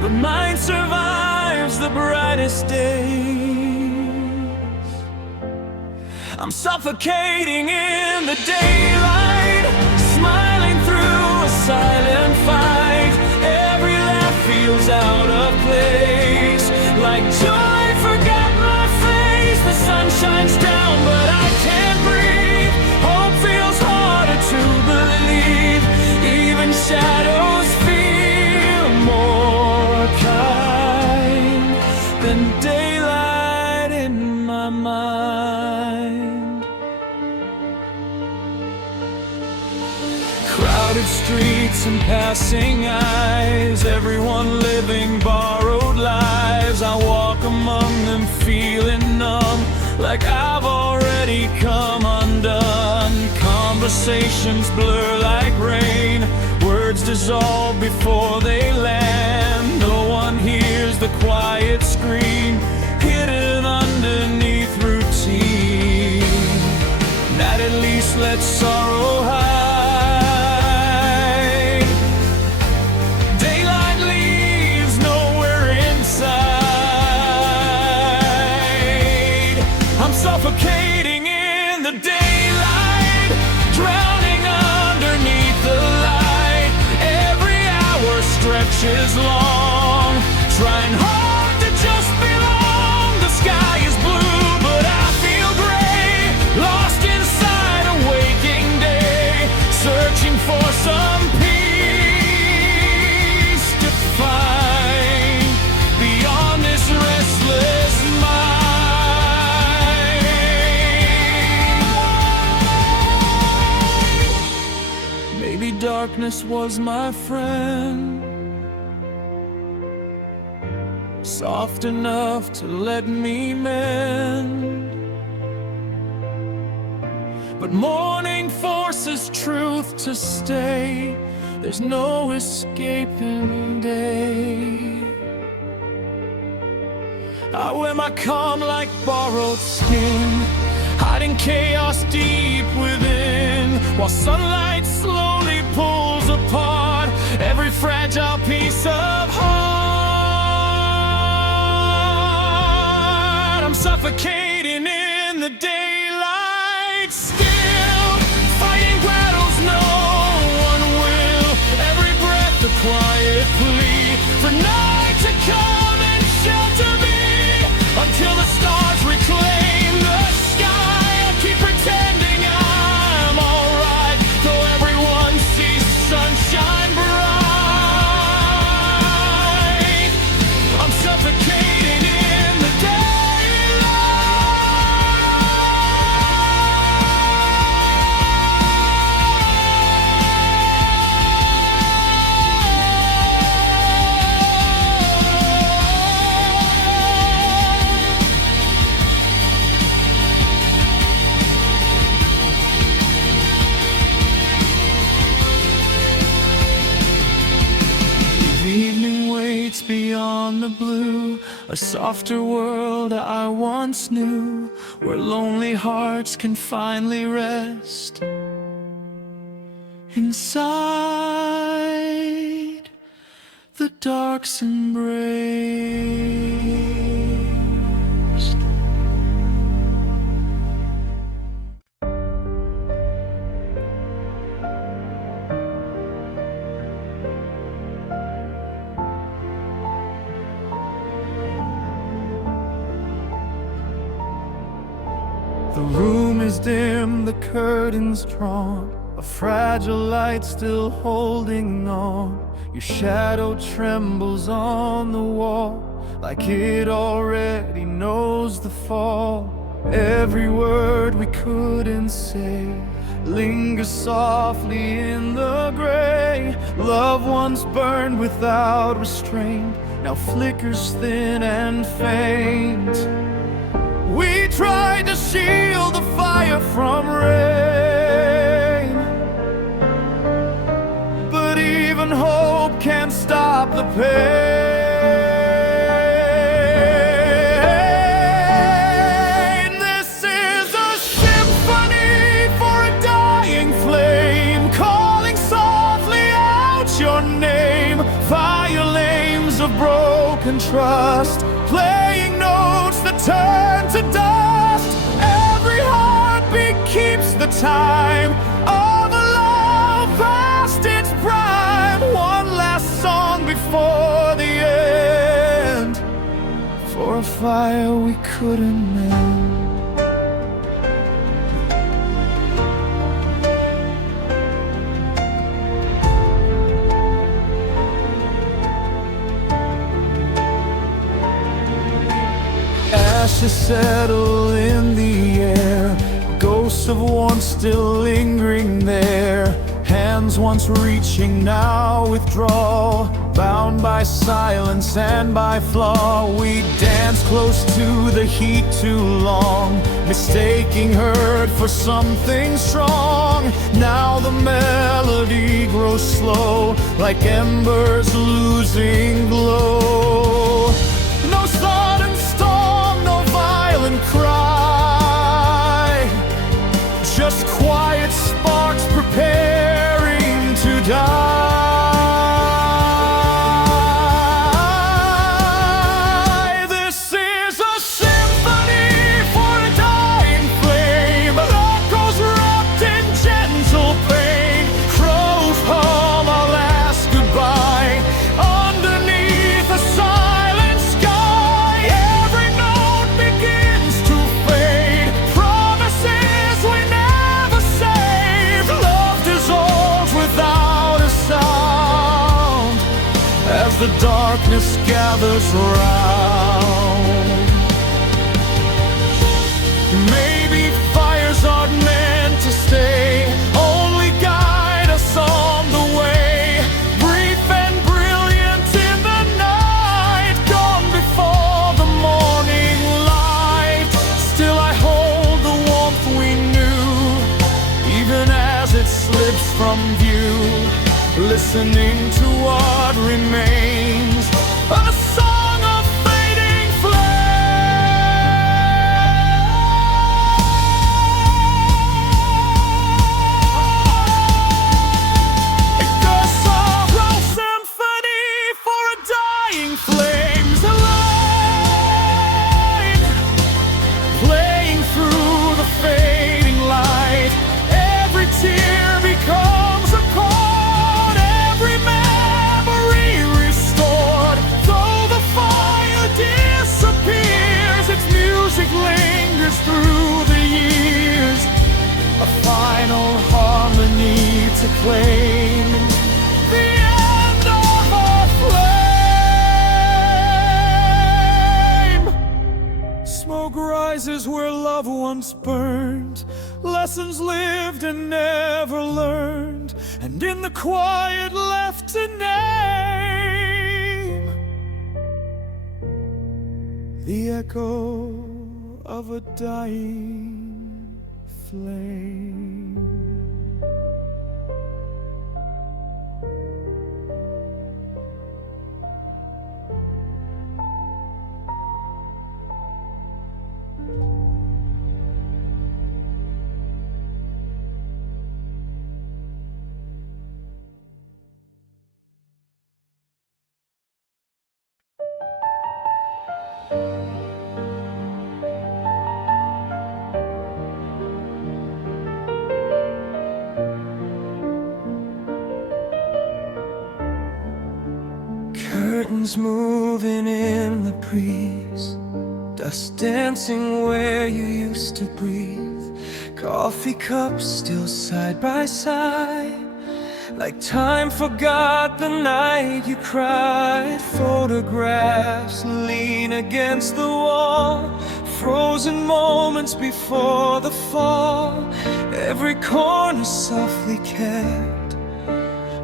but mine survives the brightest days. I'm suffocating in the daylight, smiling through a silent fight. Every laugh feels out of place, like joy forgot my face. The sun shines down but I can't breathe. Hope feels harder to believe. Even shadows feel more kind than daylight in my mind. Crowded streets and passing eyes, everyone living borrowed lives. I walk among them feeling numb, like I've already come undone. Conversations blur like rain, words dissolve before they land. No one hears the quiet scream, hidden underneath routine, that at least lets sorrow hide. Daylight leaves nowhere inside. I'm suffocating in the daylight, drowning underneath the light. Every hour stretches long, trying hard to just belong. The sky is blue but I feel gray, lost inside a waking day, searching for some peace to find beyond this restless mind. Maybe darkness was my friend, soft enough to let me mend. But morning forces truth to stay, there's no escaping day. I wear my calm like borrowed skin, hiding chaos deep within, while sunlight slowly pulls apart every fragile piece of heart. I'm suffocating in the daylight, still fighting battles no one will. Every breath a quiet plea for night to come and shelter me, until the stars reclaim the sky. I'll keep pretending I'm alright, though everyone sees sunshine bright. I'm suffocating in the beyond the blue, a softer world I once knew, where lonely hearts can finally rest inside the dark's embrace. The room is dim, the curtains drawn, a fragile light still holding on. Your shadow trembles on the wall, like it already knows the fall. Every word we couldn't say lingers softly in the gray. Love once burned without restraint, now flickers thin and faint. We tried to shield the fire from rain, but even hope can't stop the pain. This is a symphony for a dying flame, calling softly out your name. Violins of broken trust, playing notes that turn to dust. Every heart time of a love past its prime. One last song before the end, for a fire we couldn't mend. Ashes settle in the air, ghosts of warmth still lingering there. Hands once reaching now withdraw, bound by silence and by flaw. We dance close to the heat too long, mistaking hurt for something strong. Now the melody grows slow, like embers losing glow. No sudden storm, no violent cry, just quiet sparks preparing to die. This is a symphony for a dying flame, echoes wrapped in gentle pain. Crows hum our last goodbye underneath a silent sky. Every note begins to fade, promises we never saved. Love dissolves without a sound as the darkness gathers round. Maybe fires aren't meant to stay, only guide us on the way. Brief and brilliant in the night, gone before the morning light. Still I hold the warmth we knew, even as it slips from view. Listening to what remains, a song of fading flame. A sorrow symphony for a dying flame's a line, playing through the fading light. Every tear becomes a chord, every memory restored. Though the fire disappears, its music lingers through the years. A final harmony to claim the end of our flame. Smoke rises where love once burned, lessons lived and never learned, and in the quiet left to name the echo of a dying flame. Curtains moving in the breeze, dust dancing where you used to breathe. Coffee cups still side by side, like time forgot the night you cried. Photographs lean against the wall, frozen moments before the fall. Every corner softly kept,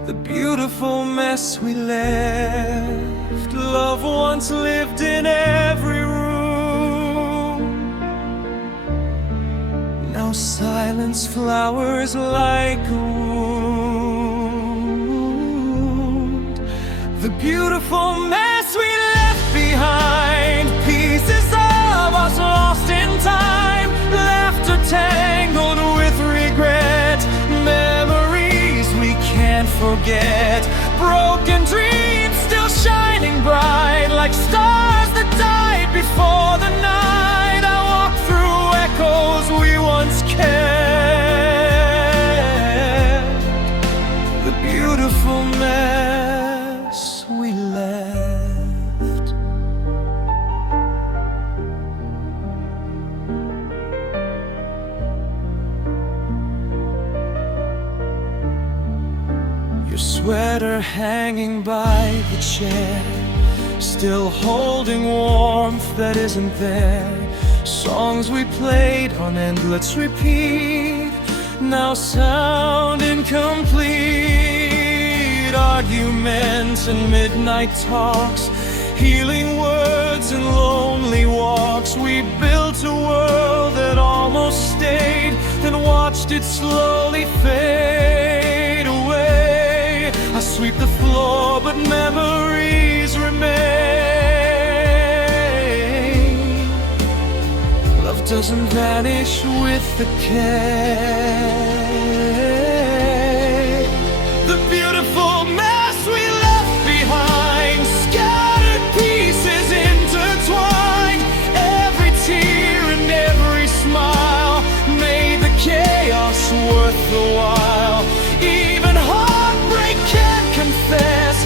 the beautiful mess we left. Love once lived in every room, now silence flowers like a wound. The beautiful mess we left behind, pieces of us lost in time. Laughter tangled with regret, memories we can't forget. Broken dreams still shining bright, like stars that died before the night. I walk through echoes we once kept. hanging by the chair, still holding warmth that isn't there. Songs we played on endless repeat now sound incomplete. Arguments and midnight talks, healing words and lonely walks. We built a world that almost stayed, then watched it slowly fade away. I sweep the floor, but memories remain. Love doesn't vanish with the decay. The beautiful mess we left behind, scattered pieces intertwined. Every tear and every smile made the chaos worth the while. Even heartbreak can confess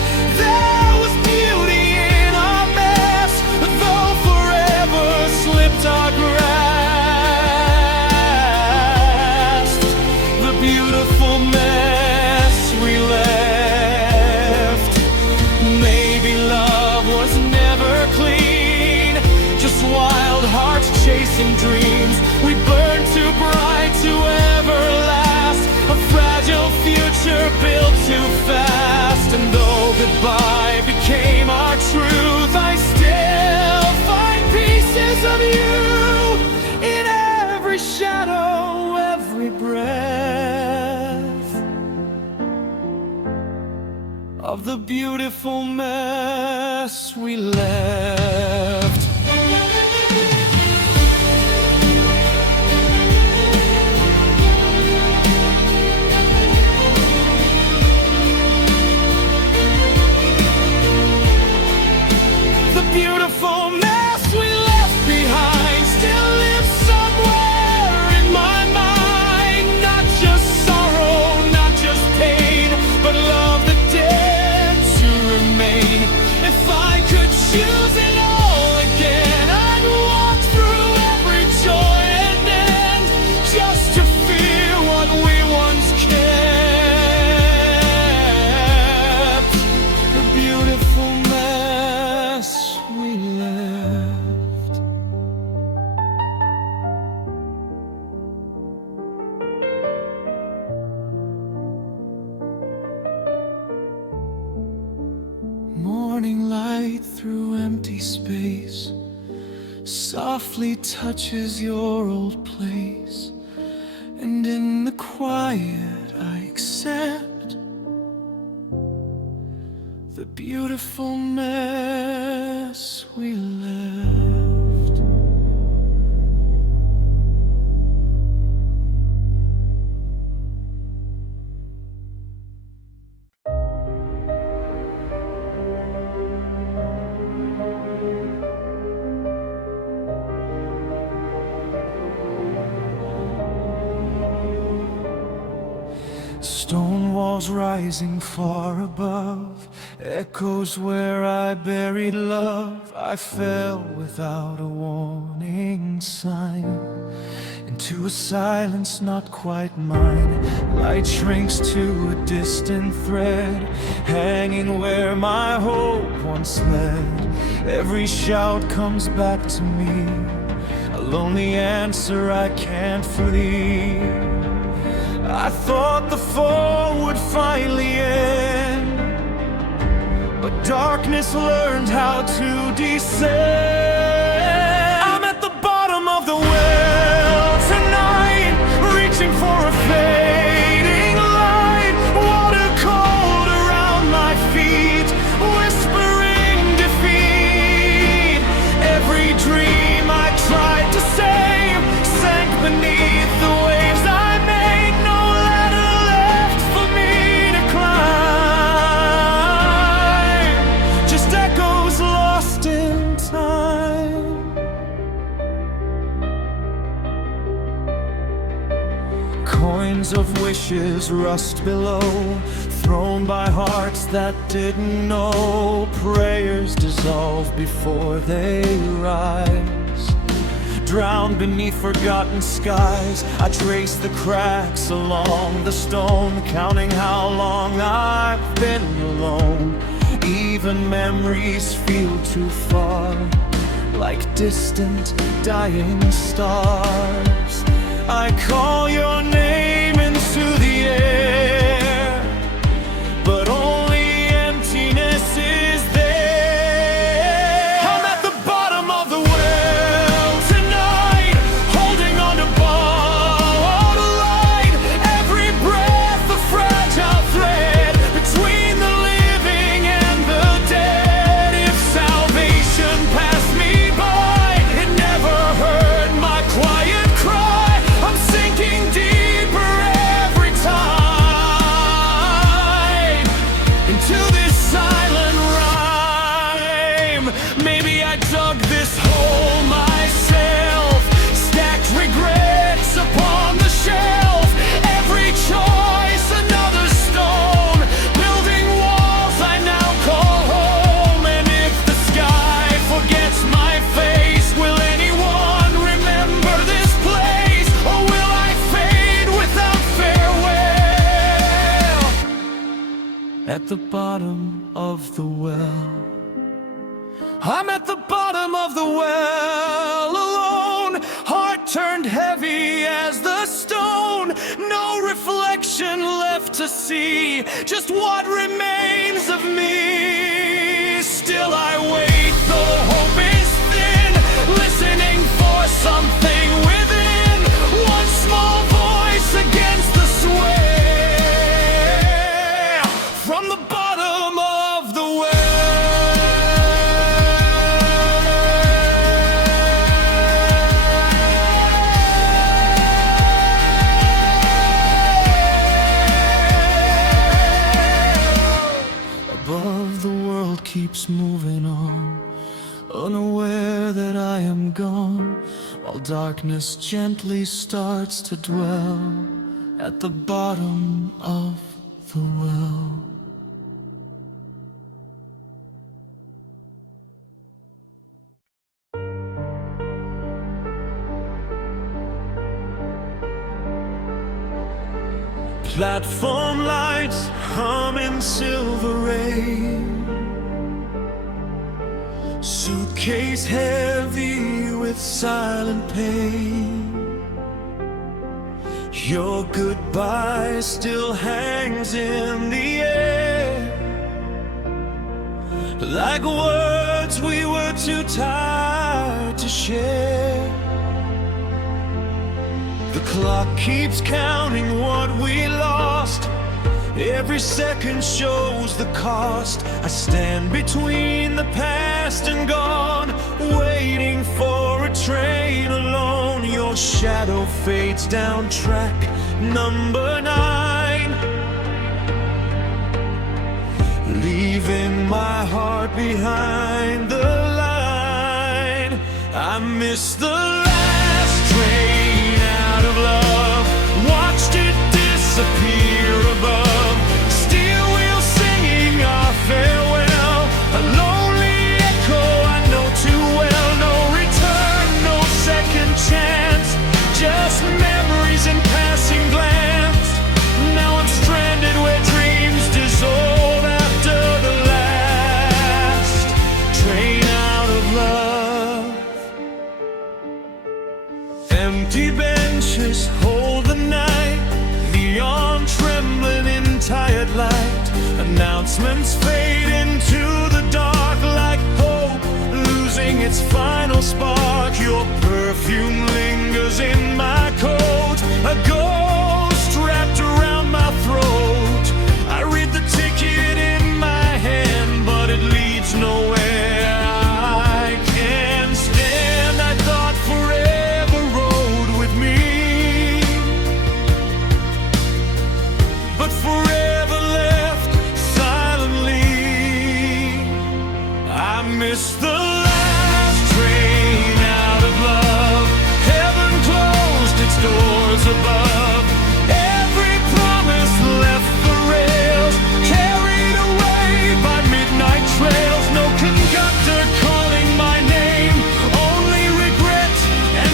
there was beauty in our mess, though forever slipped our grasp. The beautiful mess we left. Maybe love was never clean, just wild hearts chasing dreams. We burned too bright to ever last, a fragile future built too fast. And though goodbye became our truth, I still find pieces of you in every shadow, every breath of the beautiful mess we left. Beautiful mess we left behind still lives somewhere in my mind. Not just sorrow, not just pain, but love that dared to remain. If I could choose it all again, I'd walk through every joy and end, just to feel what we once kept. The beautiful mess we left. Morning light through empty space softly touches your old place, and in the quiet I accept the beautiful mess we left. Stone walls rising far above, echoes where I buried love. I fell without a warning sign into a silence not quite mine. Light shrinks to a distant thread, hanging where my hope once led. Every shout comes back to me, a lonely answer I can't flee. I thought the fall would finally end, but darkness learned how to descend. I'm at the bottom of the well tonight, reaching for a fading light. Water cold around my feet, whispering defeat. Every dream I tried to save sank beneath the waves I made. No ladder left for me to climb, just echoes lost in time. Coins of wishes rust below, thrown by hearts that didn't know. Prayers dissolve before they rise, drowned beneath forgotten skies. I trace the cracks along the stone, counting how long I've been alone. Even memories feel too far, like distant dying stars. I call your name into the air, but only emptiness is there. I'm at the bottom of the well tonight, holding on to borrowed light. Every breath a fragile thread between the living and the dead. If salvation passed me by, it never heard my quiet cry. I'm sinking deeper every time into this silent rhyme. Maybe I dug this hole myself, stacked regrets upon the shelf. Every choice another stone, building walls I now call home. And if the sky forgets my face, will anyone remember this place? Or will I fade without farewell? At the bottom of the well, I'm at the bottom of the well, alone, heart turned heavy as the stone. No reflection left to see, just what remains of me. Still I wait, though hope is thin, listening for something within. One small voice against the sway from the bottom of the well. Above, the world keeps moving on, unaware that I am gone, while darkness gently starts to dwell at the bottom of the well. Platform lights hum in silver rain, suitcase heavy with silent pain. Your goodbye still hangs in the air, like words we were too tired to share. The clock keeps counting what we lost, every second shows the cost. I stand between the past and gone, waiting for a train alone. Your shadow fades down track number 9, leaving my heart behind the line. I miss the last train out of love, watched it disappear above, steel wheels singing our farewell. A lonely echo I know too well, no return, no second chance, just memories and passing glance. Now I'm stranded where dreams dissolve after the last train out of love. Empty benches hold the night, neon trembling in tired light. Announcements fade into the dark, like hope losing its final spark. Your perfume lingers in my coat, a ghost wrapped around my throat. I read the ticket in my hand, but it leads nowhere I can stand. I thought forever rode with me, but forever left silently. I miss the last train out of love, heaven closed its doors above. Every promise left the rails, carried away by midnight trails. No conductor calling my name, only regret and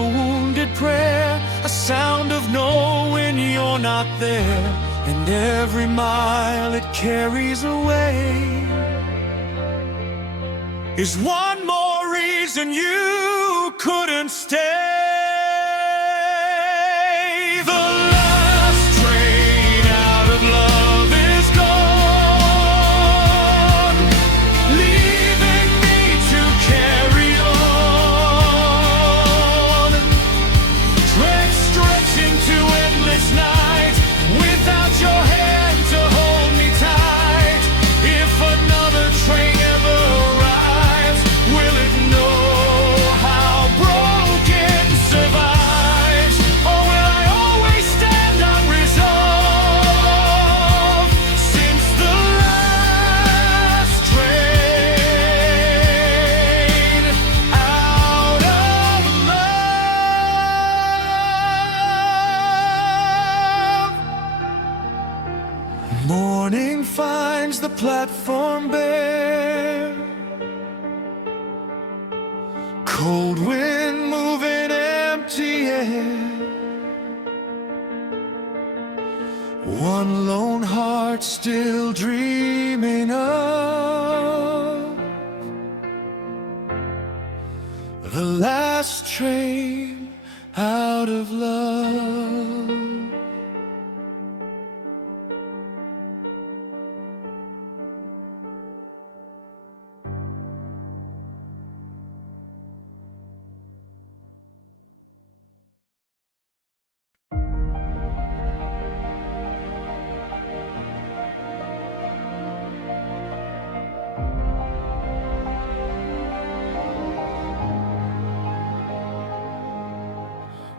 a wounded prayer, a sound of knowing you're not there. And every mile it carries away is one more reason you couldn't stay. The last train out of love is gone, leaving me to carry on. Trek stretching to endless night, without your hand to hold me tight. If another train ever arrives, will it know how broken survives? Or will I always stand unresolved, since the last train out of love? Morning finds the platform bare, cold wind moving empty air. One lone heart still dreaming of the last train out of love.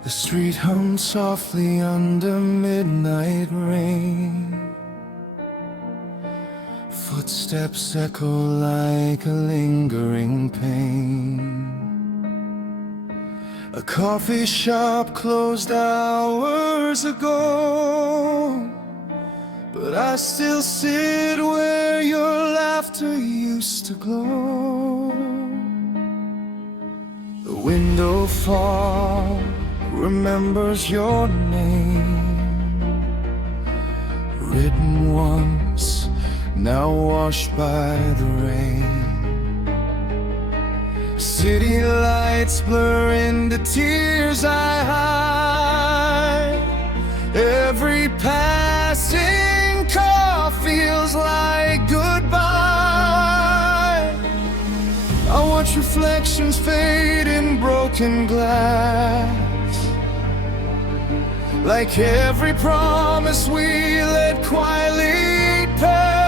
The street hummed softly under midnight rain. Footsteps echo like a lingering pain. A coffee shop closed hours ago, but I still sit where your laughter used to glow. The window far remembers your name, written once, now washed by the rain. City lights blur into tears I hide. Every passing car feels like goodbye. I watch reflections fade in broken glass, like every promise we let quietly pass.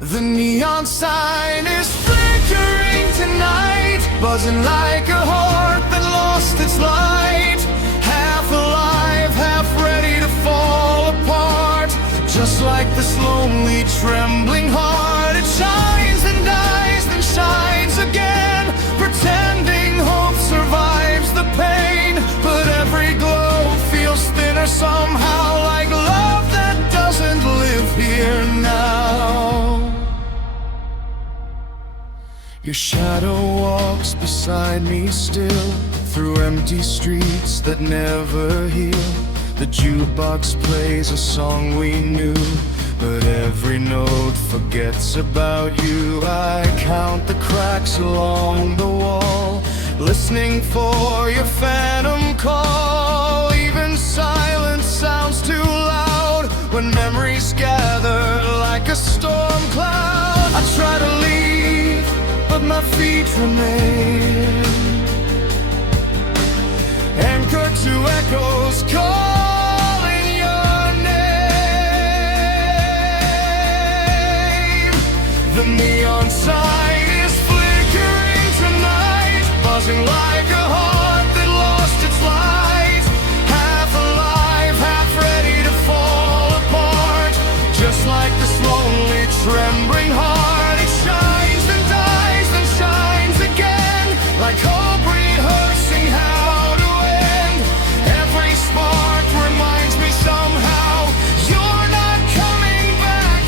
The neon sign is flickering tonight, buzzing like a heart that lost its light. Half alive, half ready to fall apart. Just like this lonely, trembling heart, it shines and dies, then shines again, pretending hope survives the pain. But every glow feels thinner somehow, like love that doesn't live here now. Your shadow walks beside me still, through empty streets that never heal. The jukebox plays a song we knew, but every note forgets about you. I count the cracks along the wall, listening for your phantom call. Even silence sounds too loud when memories gather like a storm cloud. I try to leave, but my feet remain, anchored to echoes calling your name. The neon sign is flickering tonight, buzzing like a heart that lost its light. Half alive, half ready to fall apart. Just like this lonely, trembling heart, it shines and dies, then shines again, like hope rehearsing how to end. Every spark reminds me somehow you're not coming back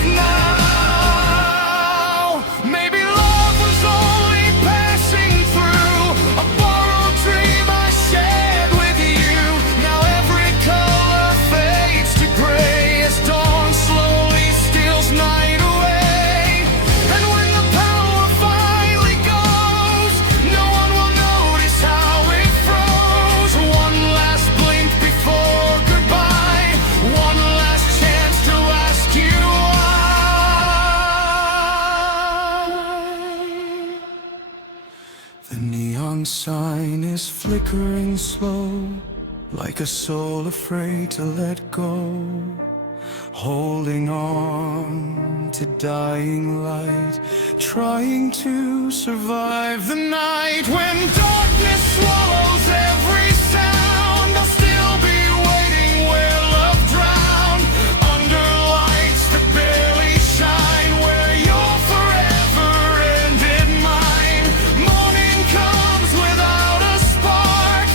now. Maybe love was only passing The neon sign is flickering slow, like a soul afraid to let go, holding on to dying light, trying to survive the night. When darkness swallows every sound, I'll still be waiting where love drowned, under lights that barely shine, where you're forever and in mine. Morning comes without a spark,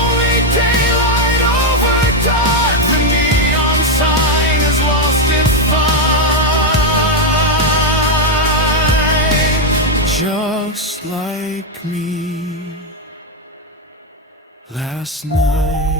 only daylight over dark. The neon sign has lost its fight, just like me last night.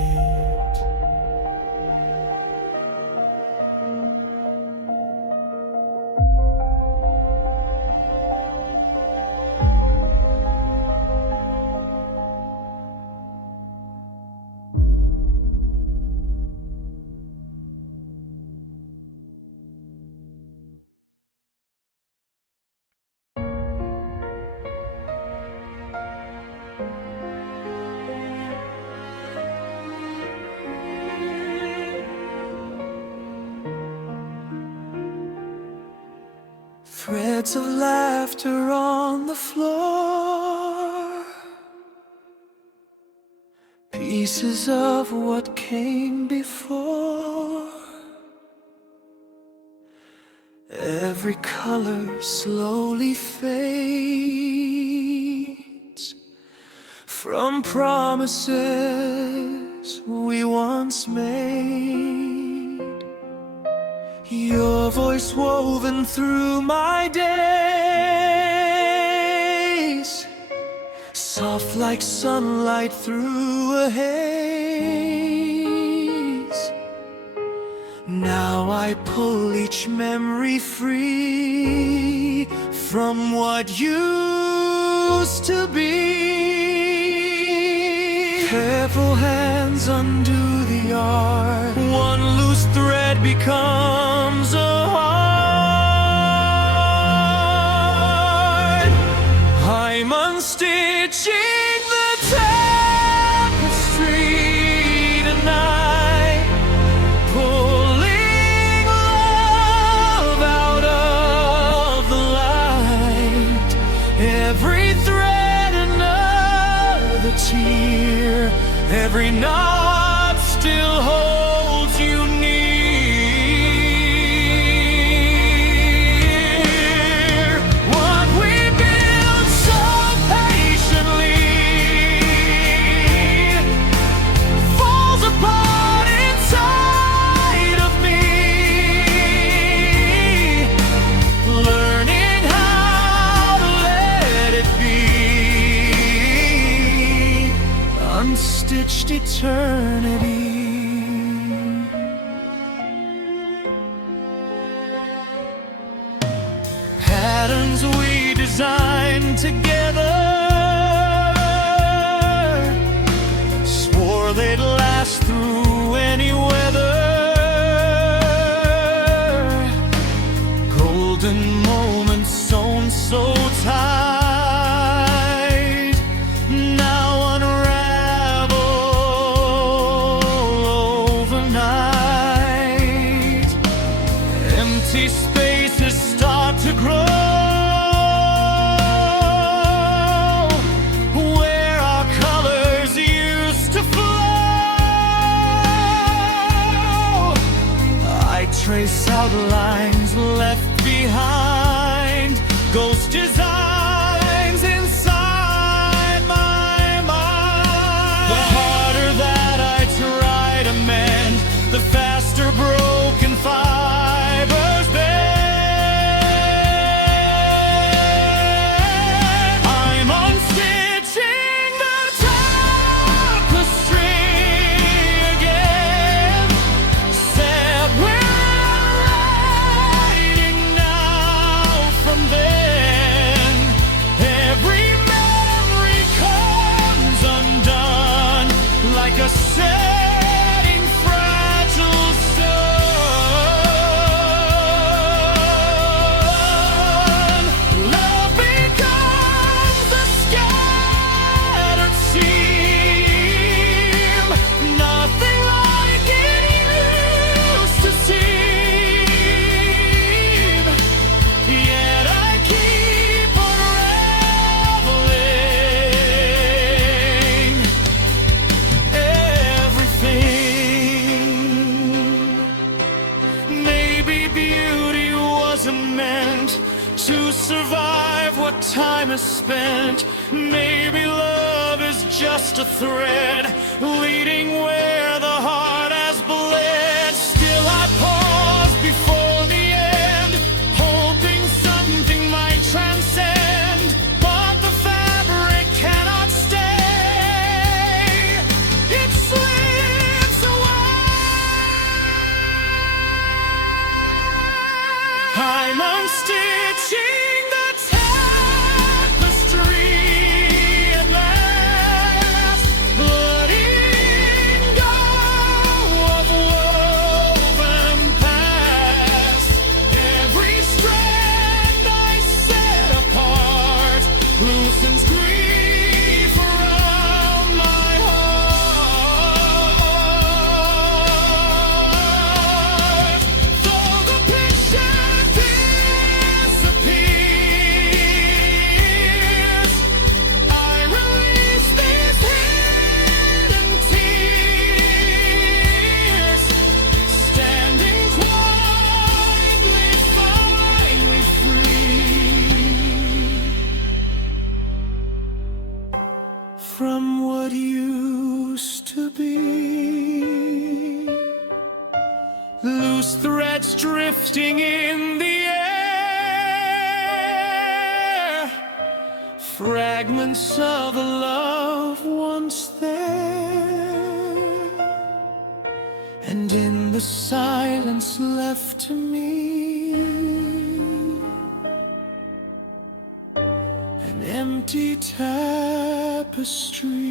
Threads of laughter on the floor, pieces of what came before. Every color slowly fades from promises we once made. Your voice woven through my days, soft like sunlight through a haze. Now I pull each memory free from what used to be. Careful hands undo the art, one loose thread becomes a heart. I'm unstitching the tapestry tonight, pulling love out of the light. Every thread another tear, every knot still holds you near. What we built so patiently falls apart inside of me. Learning how to let it be, unstitched eternity. Patterns we designed together, swore they'd last through any weather. Golden moments sewn so tight, now unraveled is spent. Maybe love is just a thread leading where the heart has bled. Still I pause before the end, hoping something might transcend, but the fabric cannot stay. It slips away. I'm unstitching the tapestry at last, letting go of woven past. Every strand I set apart loosens grief around my heart. Though the picture disappears, I release these hidden tears, standing quietly, finally free from what used to be. Loose threads drifting in the air, fragments of a love once there, and in the silence left to me, an empty tapestry.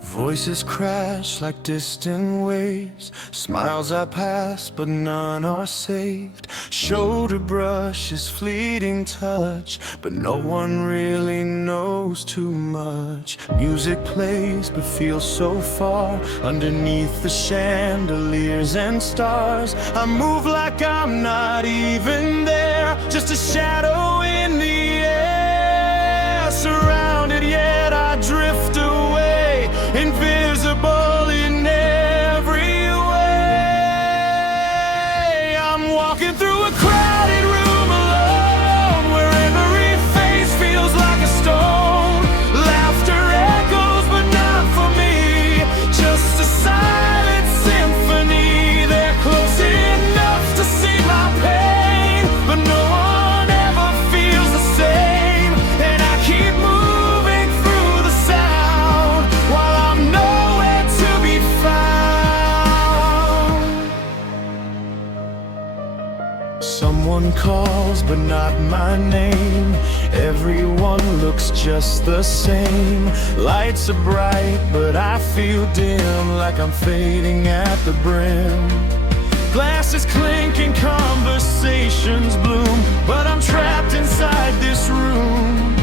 Voices crash like distant waves. Smiles I pass, but none are saved. Shoulder brushes, fleeting touch, but no one really knows too much. Music plays, but feels so far underneath the chandeliers and stars. I move like I'm not even there, just a shadow in the air. Surrounded, yet I drift away, invisible in every way. I'm walking through a crowded room alone, where every face feels like a stone. Laughter echoes, but not for me, just a silent symphony. They're close enough to see my pain, but no one ever feels the same. And I keep moving through the sound while I'm nowhere to be found. Someone calls, but not my name. Everyone looks just the same. Lights are bright, but I feel dim, like I'm fading at the brim. Glasses clinking, conversations bloom, but I'm trapped inside this room,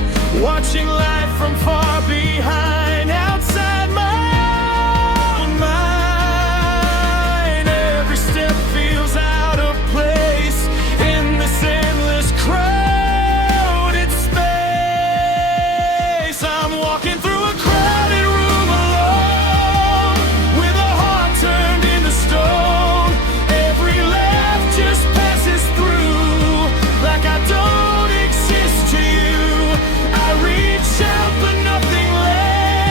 watching life from far behind, outside my own mind. Every step feels out of place in this endless crowded space. I'm walking through a crowded room alone, with a heart turned into stone. Every laugh just passes through, like I don't exist to you. I reach out, but nothing left.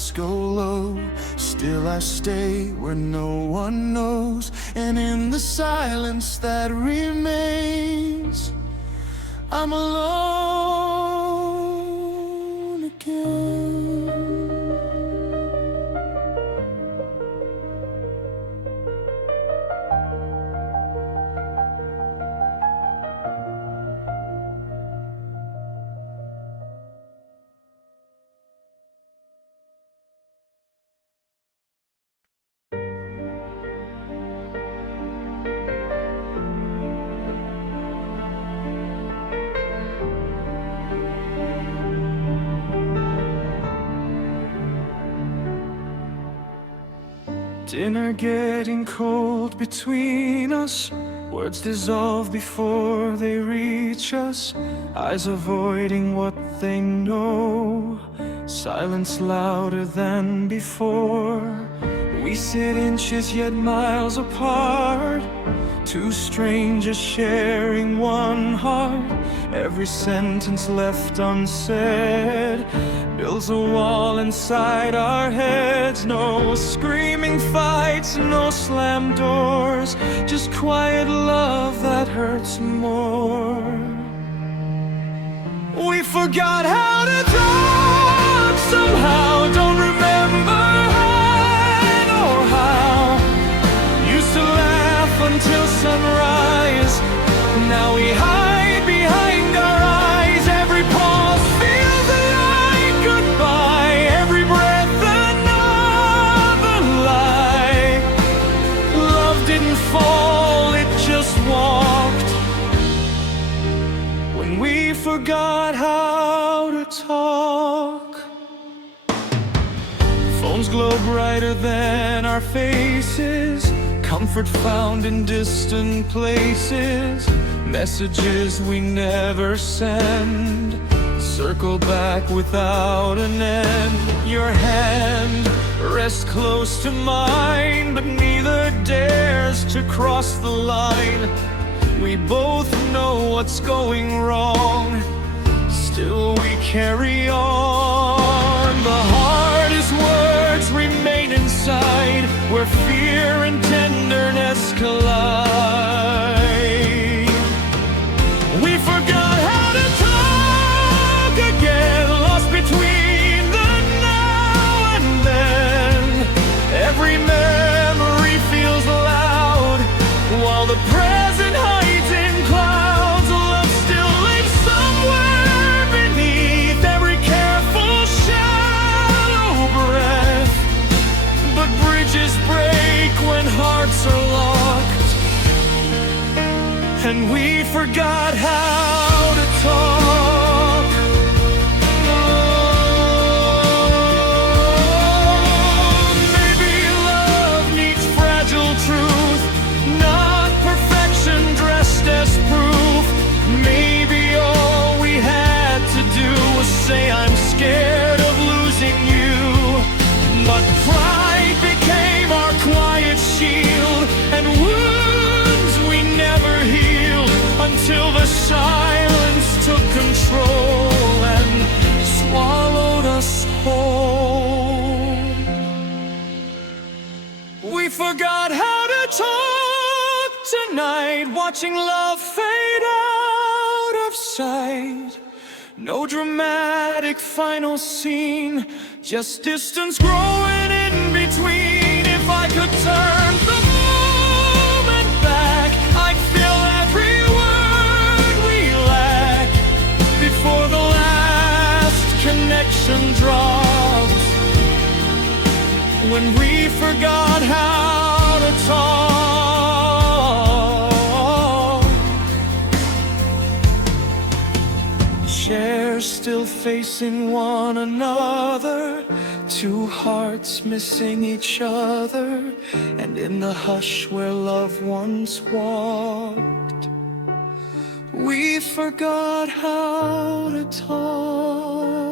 hearts go low, still I stay where no one knows. And in the silence that remains, I'm alone again. Dinner getting cold between us, words dissolve before they reach us, eyes avoiding what they know, silence louder than before. We sit inches yet miles apart, two strangers sharing one heart. Every sentence left unsaid builds a wall inside our heads. No screaming fights, no slammed doors, just quiet love that hurts more. We forgot how to talk somehow, don't remember when or how. Used to laugh until sunrise, now we hide behind our eyes. Every pause feels like goodbye, every breath another lie. Love didn't fall, it just walked. When we forgot how to talk, phones glow brighter than our faces, comfort found in distant places, messages we never send, circle back without an end. Your hand rests close to mine, but neither dares to cross the line. We both know what's going wrong, still we carry on. The hardest words remain inside, where fear and tenderness collide. We forgot how to talk again, lost between the now and then. Every memory feels loud, while the present hides in clouds. Love still lives somewhere beneath every careful shallow breath, but bridges break when hearts are locked, and we forgot how to talk. Maybe love needs fragile truth, not perfection dressed as proof. Maybe all we had to do was say I'm scared of losing you, but pride became our quiet shield, and wounds we never healed until the silence took control and swallowed us whole. We forgot how to talk tonight, watching love fade out of sight. No dramatic final scene, just distance growing in between. If I could turn the moment back, I'd feel every word we lack before the last connection dropped. When we forgot how to talk, chairs still facing one another, two hearts missing each other, and in the hush where love once walked, we forgot how to talk.